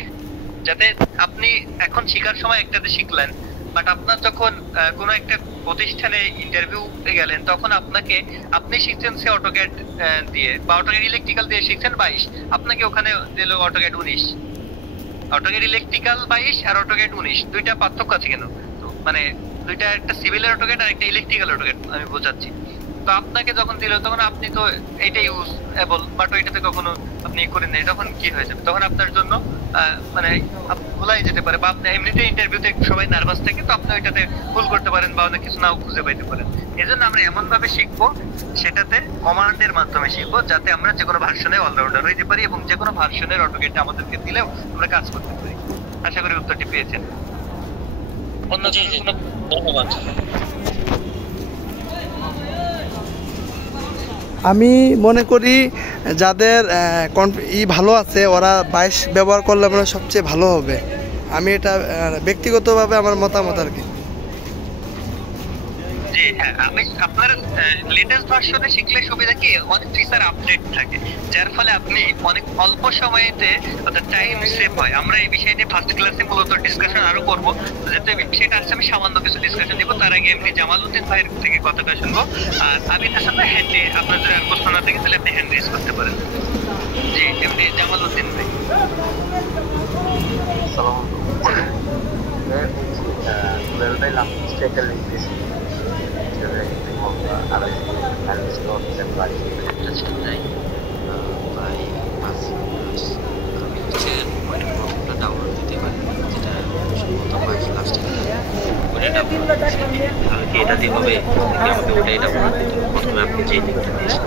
যাতে আপনি এখন শেখার সময় একটাতে শিখলেন, বাট আপনার যখন কোনো একটা প্রতিষ্ঠানে ইন্টারভিউ গেলেন তখন আপনি শিখছেন সে অটোক্যাড দিয়ে, বা অটোক্যাড ইলেকট্রিক্যাল দিয়ে শিখছেন 22, আপনাকে ওখানে দিল অটোক্যাড 19। অটোক্যাড ইলেকট্রিক্যাল 22 আর অটোক্যাড 19 দুইটা পার্থক্য আছে কেন? তো মানে দুইটা, একটা সিভিলের অটোক্যাড আর একটা ইলেকট্রিক্যাল অটোক্যাড আমি বোঝাচ্ছি। তো আপনাকে যখন দিল তখন আপনি তো এটা ইউজ এবল, বাট ওইটাতে কখনো আপনি করেন নাই, তখন কি হয়ে যাবে? তখন আপনার জন্য মানে ভুলাই যেতে পারে, বা আপনি এমনিতে ইন্টারভিউতে সবাই নার্ভাস থাকে, তো আপনি ওইটাতে ভুল করতে পারেন বা অনেক কিছু নাও খুঁজে পাইতে পারেন। এই জন্য আমরা এমন ভাবে শিখবো, সেটাতে কমান্ডের মাধ্যমে শিখবো, যাতে আমরা যে কোনো ভার্সনে অলরাউন্ডার হইতে পারি, এবং যে কোনো ভার্সনের অটোকেটটা আমাদেরকে দিলেও আমরা কাজ করতে পারি। আশা করি উত্তরটি পেয়েছেন। অন্য কোনো ধন্যবাদ। আমি মনে করি যাদের ভালো আছে ওরা 22 ব্যবহার করলে মানে সবচেয়ে ভালো হবে। আমি এটা ব্যক্তিগতভাবে আমার মতামত আর কি। জি হ্যাঁ, আমি আপনার লেটেস্ট ভার্সনে শিখলে সুবিধা কি, অনেক ফিচার আপডেট থাকে, যার ফলে আপনি অনেক অল্প সময়তে টাইম সেভ হয়। আমরা এই বিষয়টি ফার্স্ট ক্লাসে মূলত ডিসকাশন আরো করবো, যেহেতু বিষয়টা আছে আমি সামান্য কিছু ডিসকাশন দিব। তার আগে এমনি জামালউদ্দিন ভাইয়ের থেকে কথাটা শুনবো, আর আমি তার সাথে হ্যান্ডে আপনার যদি আর প্রশ্ন না থাকে তাহলে আপনি হ্যান্ড রেজ করতে পারেন। জি এমনি জামালউদ্দিন ভাই। এটা দিয়ে হবে আমাকে ওটাই ডাউনলোড দিতে হবে। প্রথমে আপনি যে লিঙ্কটা দিয়েছেন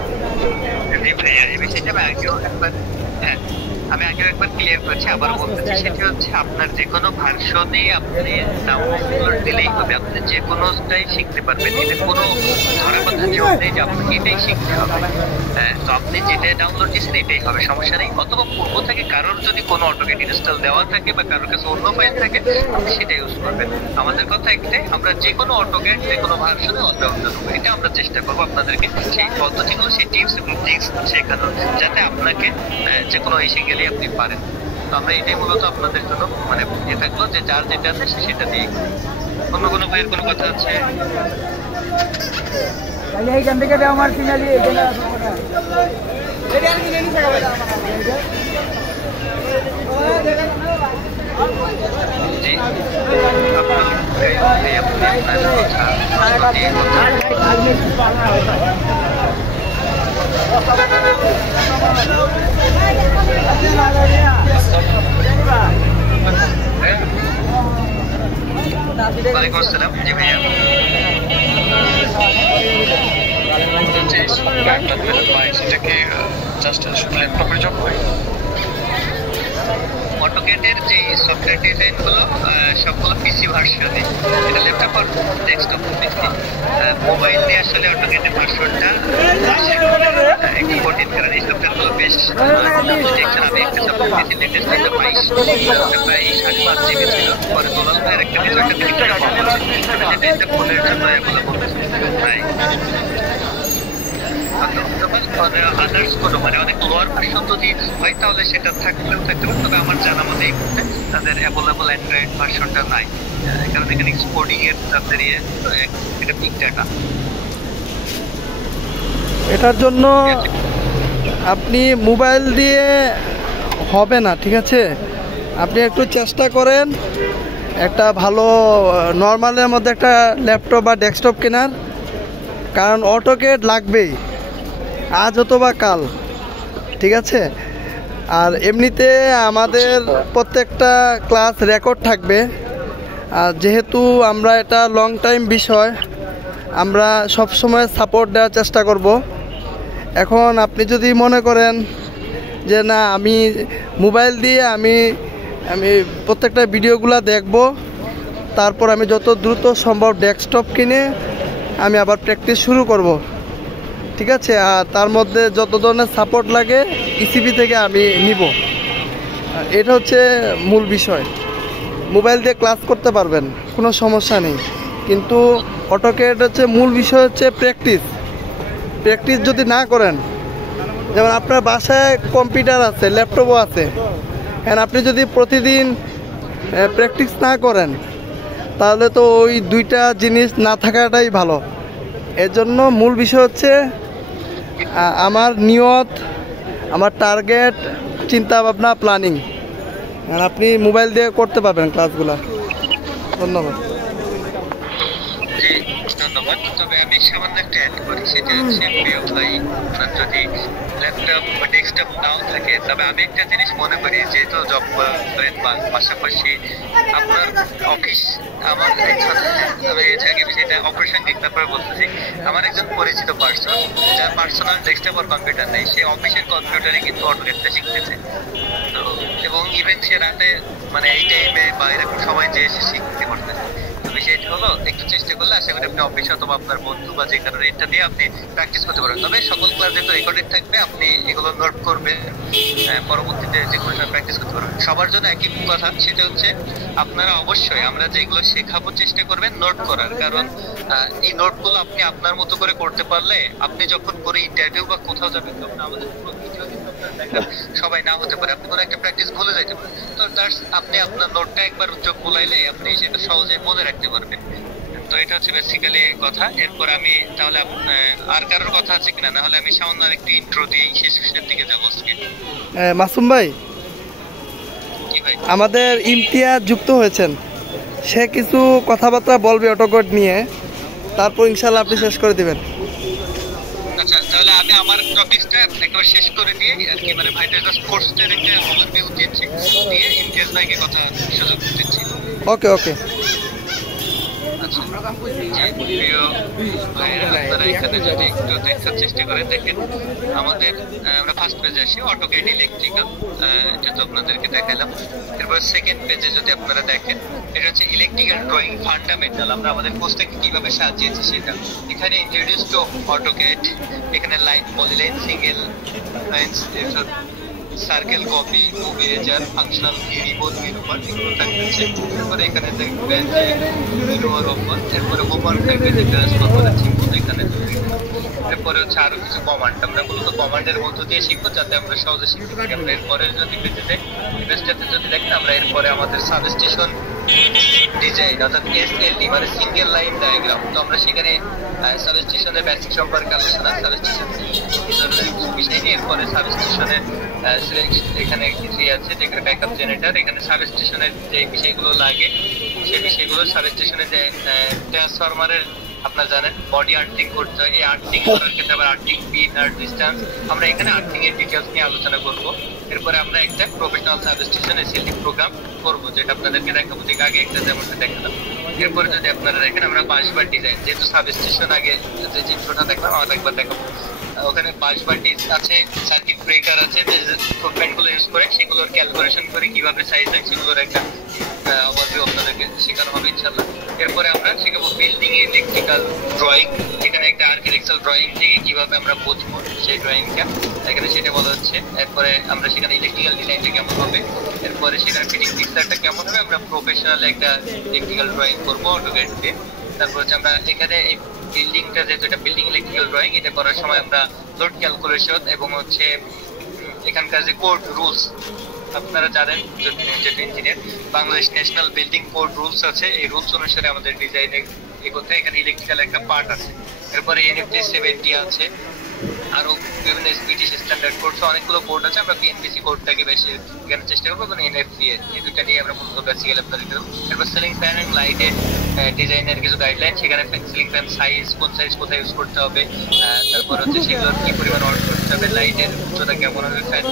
আমি আগেও একবার ক্লিয়ার করেছি, আবার বলতেছি, সেটি হচ্ছে আপনার যে কোনো ভার্সনে আপনি ডাউনলোড দিলেই হবে, আপনি যে কোনোটাই শিখতে পারবেন। এতে কোনো ধরা কথা নিয়ম নেই যে আপনাকে এটাই শিখতে হবে। তো আপনি যেটা ডাউনলোড দিয়েছেন এটাই হবে, সমস্যা নেই। অথবা পূর্ব থেকে কারোর যদি কোনো অটোকেট ইনস্টল দেওয়া থাকে বা কারোর কাছে অন্য ফাইল থাকে, আপনি সেটা ইউজ করবেন। আমাদের কথা একটাই, আমরা যে কোনো অটোকেট যে কোনো ভার্সনে অলরাউন্ডার হবো, এটা আমরা চেষ্টা করবো আপনাদেরকে সেই পদ্ধতিগুলো, সেই টিপস এবং ট্রিক্স শেখানোর, যাতে আপনাকে যে কোনো এসে গেলে আপনি পারেন। তো আমরা এটাই মূলত আপনাদের জন্য মানে ইয়ে থাকলো, যে যার যেটা আছে সেটা দিয়ে। অন্য কোনো ভাইয়ের কোনো কথা আছে? এইখান থেকে আমার সিনারি ওয়ালাইকুম আসসালাম। জি ভাইয়া, সেটাকে জাস্ট শুধু ল্যাপটপের জন্য অটোকেটের যে সফটওয়্যার ডিজাইন গুলো সবগুলো পিসি ভার্সনে, এটা ল্যাপটপ আর ডেস্কটপ পিসি। মোবাইল দিয়ে আসলে অটোকেটের ভার্সনটা একটু কঠিন, কারণ এই সফটওয়্যারগুলো বেশ দেখছেন। আমি একটা সফটওয়্যার দিয়েছি লেটেস্ট, একটা 22 প্রায় 5.5 জিবি ছিল। পরে দোলাল ভাইয়ের একটা কিছু একটা ফিচার পাওয়া যাচ্ছে, যেটা ফোনের জন্য এগুলো বলতেছে প্রায় আদার্স কোনো মানে অনেক লোয়ার ভার্সন যদি হয় তাহলে সেটা থাকলেও থাকতে পারে। তবে আমার জানা মতে এই মুহূর্তে তাদের অ্যাভেলেবল অ্যান্ড্রয়েড ভার্সনটা নাই, কারণ এখানে এক্সপোর্টিং এর তাদের এটা বিগ ডাটা। এটার জন্য আপনি মোবাইল দিয়ে হবে না, ঠিক আছে? আপনি একটু চেষ্টা করেন একটা ভালো নর্মালের মধ্যে একটা ল্যাপটপ বা ডেস্কটপ কেনার, কারণ অটোকেট লাগবেই আজ অথবা কাল, ঠিক আছে? আর এমনিতে আমাদের প্রত্যেকটা ক্লাস রেকর্ড থাকবে, আর যেহেতু আমরা এটা লং টাইম বিষয়, আমরা সব সময় সাপোর্ট দেওয়ার চেষ্টা করব। এখন আপনি যদি মনে করেন যে না আমি মোবাইল দিয়ে আমি আমি প্রত্যেকটা ভিডিওগুলো দেখব, তারপর আমি যত দ্রুত সম্ভব ডেস্কটপ কিনে আমি আবার প্র্যাকটিস শুরু করব, ঠিক আছে? আর তার মধ্যে যত ধরনের সাপোর্ট লাগে ইসিবি থেকে আমি নিব, এটা হচ্ছে মূল বিষয়। মোবাইল দিয়ে ক্লাস করতে পারবেন, কোনো সমস্যা নেই, কিন্তু অটোক্যাড হচ্ছে মূল বিষয় হচ্ছে প্র্যাকটিস যদি না করেন, যেমন আপনার বাসায় কম্পিউটার আছে, ল্যাপটপও আছে, এখন আপনি যদি প্রতিদিন প্র্যাকটিস না করেন তাহলে তো ওই দুইটা জিনিস না থাকাটাই ভালো। এর জন্য মূল বিষয় হচ্ছে আমার নিয়ত, আমার টার্গেট, চিন্তা ভাবনা, প্ল্যানিং। আপনি মোবাইল দিয়ে করতে পারবেন ক্লাসগুলো। ধন্যবাদ। জি ধন্যবাদ। তবে আমি সামান্য একটা অ্যাড করি, সেটা হচ্ছে প্রিয় ভাই, আপনার যদি ল্যাপটপ বা ডেস্কটপ নাও থাকে, তবে আমি একটা জিনিস মনে করি, যেহেতু জব করেন পাশাপাশি আপনার অফিস, আমার একজন, আমি এটাকে বিষয়টা অপ্রাসঙ্গিক ব্যাপারে বলতেছি, আমার একজন পরিচিত পার্সন যার পার্সোনাল ডেস্কটপ আর কম্পিউটার নেই, সে অফিসের কম্পিউটারে কিন্তু অটোক্যাডটা শিখতেছে। তো এবং ইভেন সে রাতে মানে এই টাইমে বা এরকম সময় যে এসে শিখতে করতেছে। বিষয়টা হলো একটু চেষ্টা করলে আশা করি আপনি অফিস অথবা আপনার বন্ধু বা যে কারণে এটা দিয়ে আপনি প্র্যাকটিস করতে পারবেন। তবে সকল ক্লাস যেহেতু রেকর্ডেড থাকবে, আপনি এগুলো নোট করবেন, পরবর্তীতে যে কোনো সময় প্র্যাকটিস করতে পারবেন। সবার জন্য একই কথা, সেটা হচ্ছে আপনারা অবশ্যই আমরা যেগুলো শেখাবো চেষ্টা করবেন নোট করার, কারণ এই নোটগুলো আপনি আপনার মতো করে করতে পারলে আপনি যখন করে ইন্টারভিউ বা কোথাও যাবেন তখন আমাদের সবাই না হতে পারে, আপনি কোনো একটা প্র্যাকটিস ভুলে যেতে পারেন। তো আপনি আপনার নোটটা একবার চোখ বুলাইলে আপনি সেটা সহজে মনে রাখতে পারবেন। তো এটা হচ্ছে বেসিক্যালি কথা। এরপর আমি তাহলে আর কারোর কথা আছে কিনা, না হলে আমি সামান্য আরেকটু ইন্ট্রো দিয়ে শেষের দিকে যাবো আজকে। মাসুম ভাই, আমাদের ইমতিয়াজ যুক্ত হয়েছেন, সে কিছু কথাবার্তা বলবে অটোক্যাড নিয়ে, তারপর ইনশাল্লাহ আপনি শেষ করে দিবেন। আচ্ছা, তাহলে আমি আমার টপিকটা একবার শেষ করে দিয়ে আর কি, মানে ভাইটার জাস্ট কোর্সটার একটা ওভারভিউ দিচ্ছি, দিয়ে ইমতিয়াজ ভাইকে কথা সুযোগ দিচ্ছি। ওকে ওকে। আচ্ছা, প্রিয় ভাইরা, আপনারা এখানে যদি একটু দেখার চেষ্টা করে দেখেন, আমাদের আমরা ফার্স্ট পেজে আসি, অটোক্যাড ইলেকট্রিক্যাল, এটা তো আপনাদেরকে দেখালাম। এরপর সেকেন্ড পেজে যদি আপনারা দেখেন, এটা হচ্ছে ইলেকট্রিক্যাল ড্রয়িং ফান্ডামেন্টাল। আমরা আমাদের কোর্সটাকে কিভাবে সাজিয়েছি সেটা এখানে, ইন্ট্রোডিউস টু অটোক্যাড, এখানে line, polyline, single lines, circle, copy, move eraser, functional theory, বোধ নিরূপণ, এগুলো থাকতেছে। এরপরে এখানে দেখবেন যে নিরূপণ ওপর, এরপরে হোমওয়ার্ক থাকবে যে ট্রান্সফার করেছি এখানে। এরপরে হচ্ছে আরো কিছু কমান্ড, আমরা মূলত কমান্ডের মধ্য দিয়ে শিখবো যাতে আমরা সহজে শিখতে পারি। আমরা এরপরে যদি পেজেতে ইনভেস্টাতে যদি দেখেন, আমরা এরপরে আমাদের সাবস্টেশন ডিজাইন অর্থাৎ এসএলডি মানে সিঙ্গেল লাইন ডায়াগ্রাম, তো আমরা সেখানে সাবস্টেশনের বেসিক সম্পর্কে আলোচনা, সাবস্টেশন বিষয় নিয়ে, এরপরে সাবস্টেশনের এখানে কিছু আছে যেখানে ব্যাকআপ জেনারেটর, এখানে সাবস্টেশনের যে বিষয়গুলো লাগে সেই বিষয়গুলো, সাবস্টেশনের যে ট্রান্সফরমারের আপনারা জানেন বডি আর্থিং করতে হয়, এই আর্থিং করার ক্ষেত্রে আবার আর্থিং পিন আর ডিস্টেন্স, আমরা এখানে আর্থিং এর ডিটেলস নিয়ে আলোচনা করব। এরপরে আমরা একটা প্রফেশনাল সাবস্টেশন এসএলডি প্রোগ্রাম করব, যেটা আপনাদেরকে দেখাবো, ঠিক আগে একটা যেমনটা দেখালাম। এরপরে যদি আপনারা দেখেন, আমরা 5 বার ডিজাইন, যেহেতু সাবস্টেশন আগে যে চিত্রটা দেখলাম আমার একবার দেখাবো, ওখানে 5 বার আছে, সার্কিট ব্রেকার আছে, যে ইকুইপমেন্ট গুলো ইউজ করে সেগুলোর ক্যালকুলেশন করে কিভাবে সাইজ হয় সেগুলোর একটা ওভারভিউ আপনাদেরকে শেখানো হবে ইনশাআল্লাহ। এরপরে আমরা শেখাবো বিল্ডিং এর ইলেকট্রিক্যাল ড্রয়িং, এখানে একটা আর্কিটেকচারাল ড্রয়িং থেকে কিভাবে আমরা বুঝবো সেই ড্রয়িংটা, এখানে সেটা বলা হচ্ছে। এরপরে আমরা সেখানে ইলেকট্রিক্যাল ডিজাইনটা কেমন হবে, এরপরে সেখানে ফিটিং পিকচারটা কেমন হবে, আমরা প্রফেশনাল একটা ইলেকট্রিক্যাল ড্রয়িং করবো অটোক্যাড দিয়ে। তারপর হচ্ছে আমরা এখানে এই বিল্ডিংটা, যেহেতু এটা বিল্ডিং ইলেকট্রিক্যাল ড্রয়িং, এটা করার সময় আমরা লোড ক্যালকুলেশন এবং হচ্ছে এখানকার যে কোড রুলস, আপনারা জানেন যেটা engineer, Bangladesh national building code rules আছে, এই রুলস অনুসারে আমাদের ডিজাইনে এগোতে, এখানে ইলেকট্রিক্যাল একটা পার্ট আছে। এরপরে এনএফটি 70 আছে, আরো বিভিন্ন ব্রিটিশ স্ট্যান্ডার্ড কোড, অনেকগুলো কোড আছে। আমরা পিএনপিসি কোডটাকে বেশি এখানে চেষ্টা করবো, এবং এনএফসি এই দুটা নিয়ে আমরা মূলত বেসিক্যালি আপনাদের দেবো। এরপর সিলিং ফ্যান এবং লাইটের ডিজাইনের কিছু গাইডলাইন, সেখানে সিলিং ফ্যান সাইজ, কোন সাইজ কোথায় ইউজ করতে হবে, তারপর হচ্ছে সেগুলোর কি পরিমাণ অর্ডার করতে হবে, লাইটের উচ্চতা কেমন হবে, ফ্যান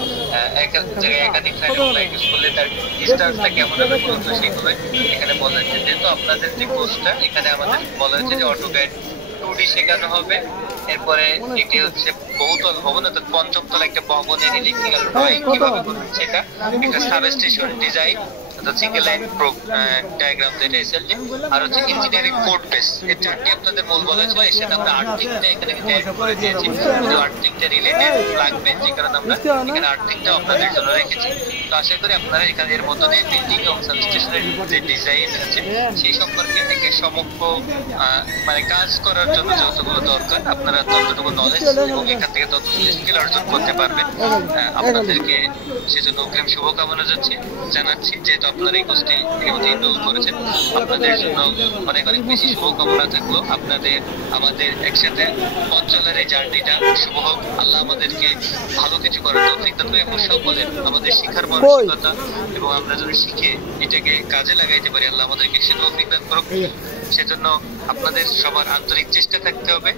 এক জায়গায় একাধিক ফ্যান এবং লাইট ইউজ করলে তার ডিস্টেন্সটা কেমন হবে, মূলত সেগুলো এখানে বলা হচ্ছে। যেহেতু আপনাদের যে কোর্সটা, এখানে আমাদের বলা হচ্ছে যে অটোক্যাড 2D শেখানো হবে, এরপরে এটি হচ্ছে বহুতল ভবন অর্থাৎ পঞ্চমতলা একটা ভবনের ইলেকট্রিক্যাল ড্রয়িং কিভাবে করবেন সেটা, একটা সাবস্টেশন ডিজাইন অর্থাৎ সিঙ্গেল লাইন ডায়াগ্রাম যেটা এসএলডি, আর হচ্ছে ইঞ্জিনিয়ারিং কোড বেস, এই চারটি আপনাদের মূল বলা ছিল। এর সাথে আমরা আর্থিংটা এখানে অ্যাড করে দিয়েছি, যদি আর্থিংটা রিলেটেড লাগবে যে কারণে আমরা এখানে আর্থিংটা আপনাদের জন্য রেখেছি। তো আশা করি আপনারা এখানে এর মধ্যে দিয়ে বিল্ডিং এবং সাবস্টেশনের যে ডিজাইন আছে সেই সম্পর্কে থেকে সমগ্র মানে কাজ করার জন্য যতগুলো দরকার আপনারা ততটুকু নলেজ এবং এখান থেকে ততটুকু স্কিল অর্জন করতে পারবেন। আপনাদেরকে সেজন্য অগ্রিম শুভকামনা জানাচ্ছি, যেহেতু আপনারা এই কোর্সটি ইতিমধ্যে এনরোল করেছেন। আপনাদের জন্য অনেক অনেক বেশি শুভকামনা থাকলো। আপনাদের আমাদের একসাথে পথ চলার এই জার্নিটা শুভ হোক। আল্লাহ আমাদেরকে ভালো কিছু করার তৌফিক দান এবং সকলের আমাদের শিখার মানসিকতা এবং আমরা যদি শিখে এটাকে কাজে লাগাইতে পারি আল্লাহ আমাদেরকে সে তৌফিক দান করুক। সেজন্য আপনাদের সবার আন্তরিক চেষ্টা থাকতে হবে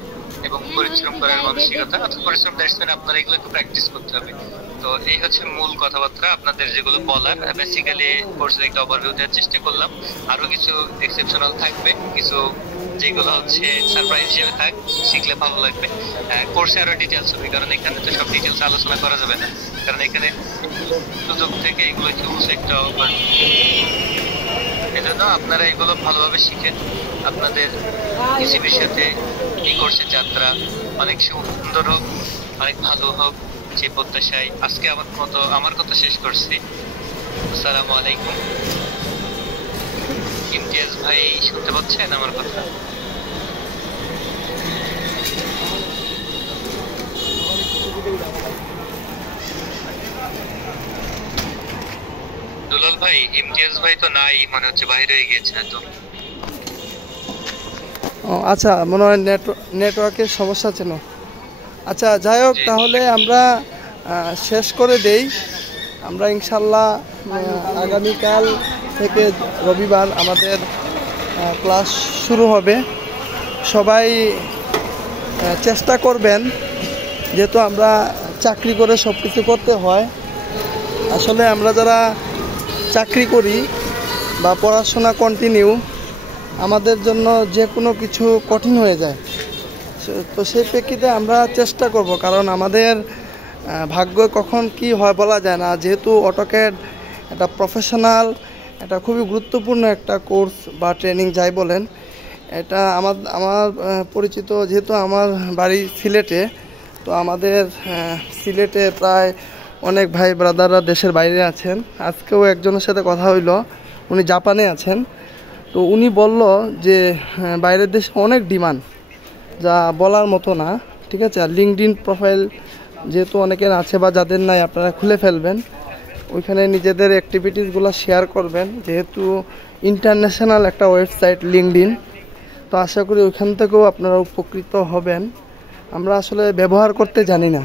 এবং পরিশ্রম করার মানসিকতা, পরিশ্রম দ্যাটসম্যান আপনারা এগুলো একটু প্র্যাকটিস করতে হবে। তো এই হচ্ছে মূল কথাবার্তা আপনাদের যেগুলো বলার। বেসিক্যালি কোর্সের একটা ওভারভিউ দেওয়ার চেষ্টা করলাম। আরো কিছু এক্সেপশনাল থাকবে, কিছু যেগুলো হচ্ছে সারপ্রাইজ হিসেবে থাক, শিখলে ভালো লাগবে। কোর্সে আরো ডিটেলস হবে, কারণ এখানে তো সব ডিটেলস আলোচনা করা যাবে না, কারণ এখানে সুযোগ থেকে এগুলো হিউজ একটা অফার। এজন্য আপনারা এগুলো ভালোভাবে শিখেন। আপনাদের ইসিবির সাথে এই কোর্সের যাত্রা অনেক সুন্দর হোক, অনেক ভালো হোক সেই প্রত্যাশায় আজকে আমার কথা শেষ করছি। আসসালামু আলাইকুম। ইমতিয়াজ ভাই শুনতে পাচ্ছেন আমার কথা? দুলাল ভাই, ইমতিয়াজ ভাই তো নাই, মনে হচ্ছে বাইরে হয়ে গেছে তো। আচ্ছা, মনে হয় নেটওয়ার্কের সমস্যা ছিল। আচ্ছা, যাই হোক, তাহলে আমরা শেষ করে দেই। আমরা ইনশাল্লাহ আগামীকাল থেকে রবিবার আমাদের ক্লাস শুরু হবে। সবাই চেষ্টা করবেন, যেহেতু আমরা চাকরি করে সব কিছু করতে হয়। আসলে আমরা যারা চাকরি করি বা পড়াশোনা কন্টিনিউ, আমাদের জন্য যে কোনো কিছু কঠিন হয়ে যায়। তো সেই প্রেক্ষিতে আমরা চেষ্টা করব, কারণ আমাদের ভাগ্য কখন কি হয় বলা যায় না। যেহেতু অটোক্যাড একটা প্রফেশনাল, এটা খুবই গুরুত্বপূর্ণ একটা কোর্স বা ট্রেনিং যাই বলেন। এটা আমার পরিচিত, যেহেতু আমার বাড়ি সিলেটে, তো আমাদের সিলেটে প্রায় অনেক ভাই ব্রাদাররা দেশের বাইরে আছেন। আজকেও একজনের সাথে কথা হইল, উনি জাপানে আছেন। তো উনি বলল যে বাইরের দেশে অনেক ডিমান্ড, যা বলার মতো না। ঠিক আছে, আর লিঙ্কডইন প্রোফাইল যেহেতু অনেকের আছে বা যাদের নাই, আপনারা খুলে ফেলবেন। ওইখানে নিজেদের অ্যাক্টিভিটিসগুলো শেয়ার করবেন, যেহেতু ইন্টারন্যাশনাল একটা ওয়েবসাইট লিঙ্কডইন। তো আশা করি ওইখান থেকেও আপনারা উপকৃত হবেন। আমরা আসলে ব্যবহার করতে জানি না,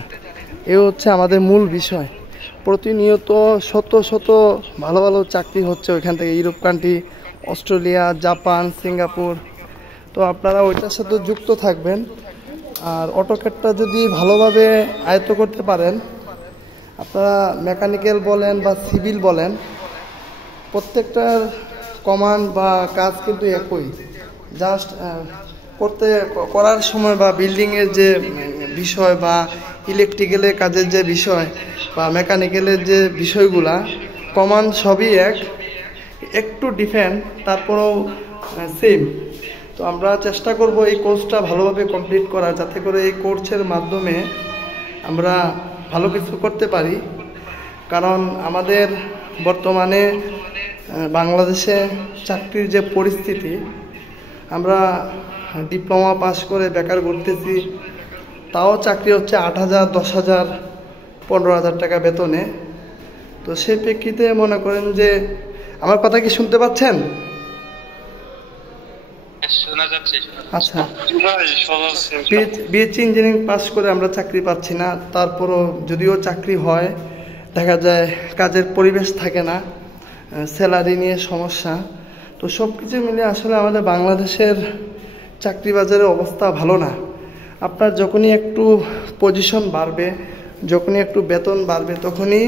এ হচ্ছে আমাদের মূল বিষয়। প্রতিনিয়ত শত শত ভালো ভালো চাকরি হচ্ছে ওইখান থেকে, Europe country, Australia, Japan, Singapore. তো আপনারা ওইটার সাথে যুক্ত থাকবেন। আর অটোক্যাডটা যদি ভালোভাবে আয়ত্ত করতে পারেন, আপনারা মেকানিক্যাল বলেন বা সিভিল বলেন, প্রত্যেকটার কমান্ড বা কাজ কিন্তু একই। জাস্ট করার সময় বা বিল্ডিংয়ের যে বিষয় বা ইলেকট্রিক্যালের কাজের যে বিষয় বা মেকানিক্যালের যে বিষয়গুলা, কমান্ড সবই একটু ডিফারেন্ট, তারপরেও সেম। তো আমরা চেষ্টা করব এই কোর্সটা ভালোভাবে কমপ্লিট করার, যাতে করে এই কোর্সের মাধ্যমে আমরা ভালো কিছু করতে পারি। কারণ আমাদের বর্তমানে বাংলাদেশে চাকরির যে পরিস্থিতি, আমরা ডিপ্লোমা পাস করে বেকার ঘুরতেছি, তাও চাকরি হচ্ছে 8,000, 10,000, 15,000 টাকা বেতনে। তো সেই প্রেক্ষিতে মনে করেন যে, আমার কথা কি শুনতে পাচ্ছেন? আচ্ছা, বিএসসি ইঞ্জিনিয়ারিং পাস করে আমরা চাকরি পাচ্ছি না। তারপরও যদিও চাকরি হয়, দেখা যায় কাজের পরিবেশ থাকে না, স্যালারি নিয়ে সমস্যা। তো সব কিছু মিলে আসলে আমাদের বাংলাদেশের চাকরি বাজারের অবস্থা ভালো না। আপনার যখনই একটু পজিশন বাড়বে, যখনই একটু বেতন বাড়বে, তখনই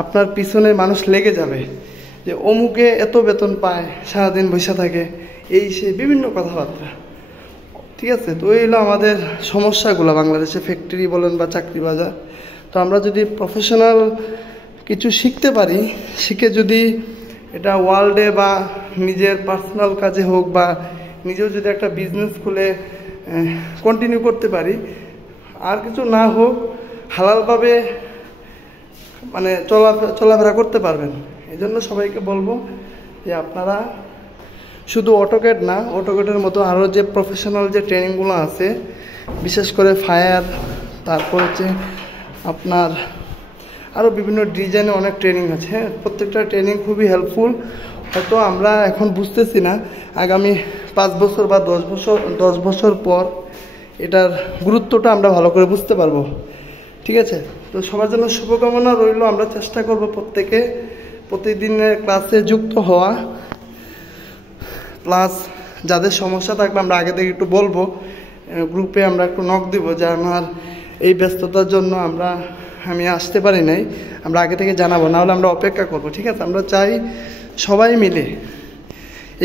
আপনার পিছনে মানুষ লেগে যাবে যে অমুকে এত বেতন পায়, সারাদিন বসে থাকে, এই সেই বিভিন্ন কথাবার্তা। ঠিক আছে? তো এই হলো আমাদের সমস্যাগুলো বাংলাদেশে, ফ্যাক্টরি বলেন বা চাকরি বাজার। তো আমরা যদি প্রফেশনাল কিছু শিখতে পারি, শিখে যদি এটা ওয়ার্ল্ডে বা নিজের পার্সোনাল কাজে হোক বা নিজেও যদি একটা বিজনেস খুলে কন্টিনিউ করতে পারি, আর কিছু না হোক হালালভাবে মানে চলাফেরা করতে পারবেন। এই জন্য সবাইকে বলবো যে আপনারা শুধু অটোক্যাড না, অটোক্যাডের মতো আরও যে প্রফেশনাল যে ট্রেনিংগুলো আছে, বিশেষ করে ফায়ার, তারপর হচ্ছে আপনার আরও বিভিন্ন ডিজাইনে অনেক ট্রেনিং আছে। হ্যাঁ, প্রত্যেকটা ট্রেনিং খুবই হেল্পফুল। হয়তো আমরা এখন বুঝতেছি না, আগামী 5 বছর বা 10 বছর পর এটার গুরুত্বটা আমরা ভালো করে বুঝতে পারবো। ঠিক আছে? তো সবার জন্য শুভকামনা রইল। আমরা চেষ্টা করব প্রত্যেকে প্রতিদিনের ক্লাসে যুক্ত হওয়া, প্লাস যাদের সমস্যা থাকবে আমরা আগে থেকে একটু বলবো, গ্রুপে আমরা একটু নক দিব যে আমার এই ব্যস্ততার জন্য আমি আসতে পারি নাই, আমরা আগে থেকে জানাবো, নাহলে আমরা অপেক্ষা করব। ঠিক আছে? আমরা চাই সবাই মিলে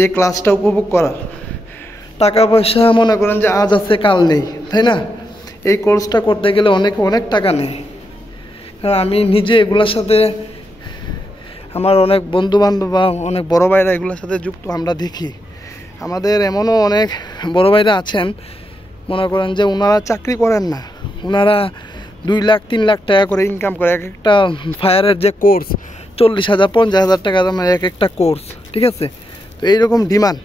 এই ক্লাসটা উপভোগ করার। টাকা পয়সা মনে করেন যে আজ আছে কাল নেই, তাই না? এই কোর্সটা করতে গেলে অনেক টাকা নেই। কারণ আমি নিজে এগুলোর সাথে, আমার অনেক বন্ধুবান্ধব বা অনেক বড় ভাইরা এগুলোর সাথে যুক্ত, আমরা দেখি আমাদের এমনও অনেক বড় ভাইরা আছেন, মনে করেন যে ওনারা চাকরি করেন না, ওনারা 2 লাখ 3 লাখ টাকা করে ইনকাম করে। এক একটা ফায়ারের যে কোর্স 40,000 50,000 টাকা দামের এক একটা কোর্স। ঠিক আছে? তো এইরকম ডিমান্ড।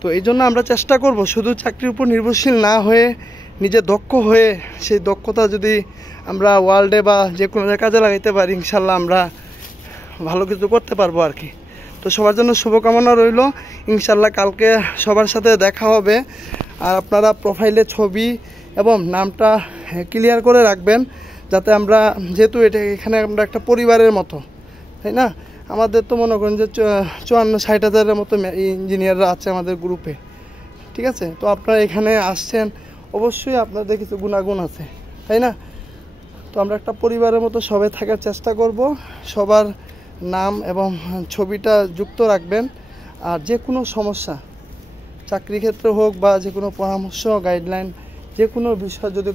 তো এই জন্য আমরা চেষ্টা করব শুধু চাকরির উপর নির্ভরশীল না হয়ে নিজে দক্ষ হয়ে সেই দক্ষতা যদি আমরা ওয়ার্ল্ডে বা যে কোনো কাজে লাগাইতে পারি, ইনশাল্লাহ আমরা ভালো কিছু করতে পারবো আর কি। তো সবার জন্য শুভকামনা রইল। ইনশাল্লাহ কালকে সবার সাথে দেখা হবে। আর আপনারা প্রোফাইলে ছবি এবং নামটা ক্লিয়ার করে রাখবেন, যাতে আমরা, যেহেতু এখানে আমরা একটা পরিবারের মতো, তাই না? আমাদের তো মনে করেন যে 54-60 হাজারের মতো ইঞ্জিনিয়াররা আছে আমাদের গ্রুপে। ঠিক আছে? তো আপনারা এখানে আসছেন, অবশ্যই আপনাদের কিছু গুণাগুণ আছে, তাই না? তো আমরা একটা পরিবারের মতো সবাই থাকার চেষ্টা করব। সবার নাম এবং ছবিটা যুক্ত রাখবেন। আর যে কোনো সমস্যা, চাকরি ক্ষেত্রে হোক বা যে কোনো পরামর্শ, গাইডলাইন, যে কোনো বিষয় যদি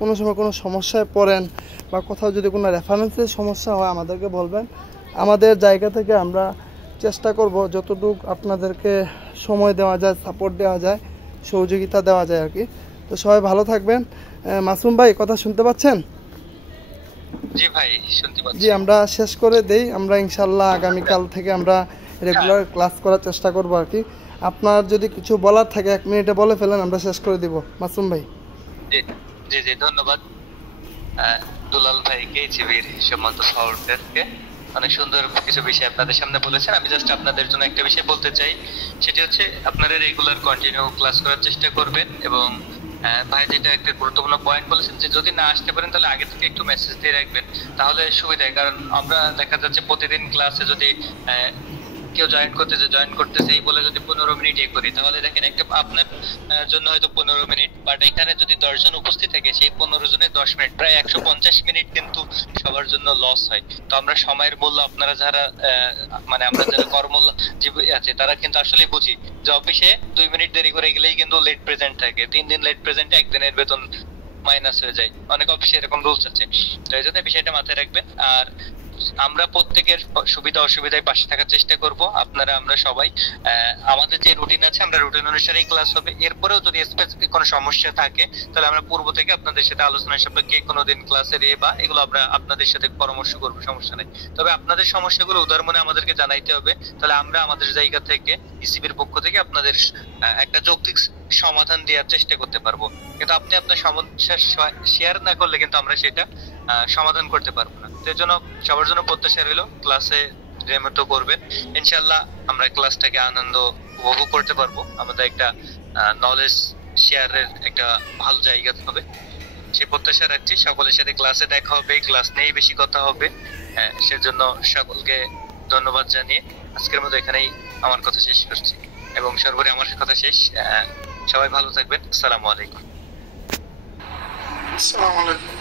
কোনো সময় কোনো সমস্যায় পড়েন বা কোথাও যদি কোনো রেফারেন্সের সমস্যা হয় আমাদেরকে বলবেন। আমাদের জায়গা থেকে আমরা চেষ্টা করব যতটুকু আপনাদেরকে সময় দেওয়া যায়, সাপোর্ট দেওয়া যায়, সহযোগিতা দেওয়া যায় আর কি। তো সবাই ভালো থাকবেন। মাসুম ভাই কথা শুনতে পাচ্ছেন? জি ভাই, শুনতে পাচ্ছি। জি, আমরা শেষ করে দেই। আমরা ইনশাল্লাহ আগামীকাল থেকে আমরা রেগুলার ক্লাস করার চেষ্টা করব আর কি। আপনার যদি কিছু বলার থাকে 1 মিনিটে বলে ফেলেন, আমরা শেষ করে দিব। মাসুম ভাই। জি জি, ধন্যবাদ দুলাল ভাইকে, জিবির সম্মানিত সাউন্ডকে। অনেক সুন্দর কিছু বিষয় আপনাদের সামনে বলেছেন। আমি জাস্ট আপনাদের জন্য একটা বিষয় বলতে চাই, সেটি হচ্ছে আপনারা রেগুলার কন্টিনিউ ক্লাস করার চেষ্টা করবেন। এবং ভাই যেটা একটা গুরুত্বপূর্ণ পয়েন্ট বলেছেন যে যদি না আসতে পারেন তাহলে আগে থেকে একটু মেসেজ দিয়ে রাখবেন, তাহলে সুবিধা হয়। কারণ আমরা দেখা যাচ্ছে প্রতিদিন ক্লাসে যদি কেউ জয়েন করতেছে এই বলে যদি 15 মিনিট করি, তাহলে দেখেন একটা আপনার জন্য হয়তো 15 মিনিট, বাট এখানে যদি 10 জন উপস্থিত থাকে সেই 15 জনের 10 মিনিট, প্রায় 150 মিনিট কিন্তু সবার জন্য লস হয়। তো আমরা সময়ের মূল্য, আপনারা যারা মানে আমরা যারা কর্মজীবী আছে তারা কিন্তু আসলে বুঝি যে অফিসে 2 মিনিট দেরি করে গেলেই কিন্তু লেট প্রেজেন্ট থাকে, 3 দিন লেট প্রেজেন্টে 1 দিনের বেতন মাইনাস হয়ে যায়। অনেক অফিসে এরকম রুলস আছে। তো এই জন্য বিষয়টা মাথায় রাখবেন। আর আমরা প্রত্যেকের সুবিধা অসুবিধায় পাশে থাকার চেষ্টা করব। আমরা সবাই আমাদের যে রুটিন আছে আমরা রুটিন অনুসারেই ক্লাস হবে। এরপরেও যদি স্পেসিফিক কোনো সমস্যা থাকে তাহলে আমরা পূর্ব থেকে আপনাদের সাথে আলোচনা সাপেক্ষে কোনোদিন ক্লাসের বা এগুলো আমরা আপনাদের সাথে পরামর্শ করবো, সমস্যা নেই। তবে আপনাদের সমস্যাগুলো উদার মনে আমাদেরকে জানাইতে হবে, তাহলে আমরা আমাদের জায়গা থেকে ইসিবির পক্ষ থেকে আপনাদের একটা যৌক্তিক সমাধান দেওয়ার চেষ্টা করতে পারবো। কিন্তু আপনি আপনার সমস্যা শেয়ার না করলে কিন্তু আমরা সেটা সমাধান করতে পারবো না। এর জন্য সবার জন্য প্রত্যাশা রইল ক্লাসে রেমটো করবেন। ইনশাআল্লাহ আমরা ক্লাসটাকে আনন্দ উপভোগ করতে পারবো। আমাদের একটা নলেজ শেয়ারের একটা ভালো জায়গা হবে, সেই প্রত্যাশা রাখছি। সকলের সাথে ক্লাসে দেখা হবে, ক্লাস নিয়েই বেশি কথা হবে। সেজন্য সকলকে ধন্যবাদ জানিয়ে আজকের মতো এখানেই আমার কথা শেষ করছি। এবং সর্বোপরি আমার কথা শেষ। সবাই ভালো থাকবেন। আসসালামু আলাইকুম। আসসালামু আলাইকুম।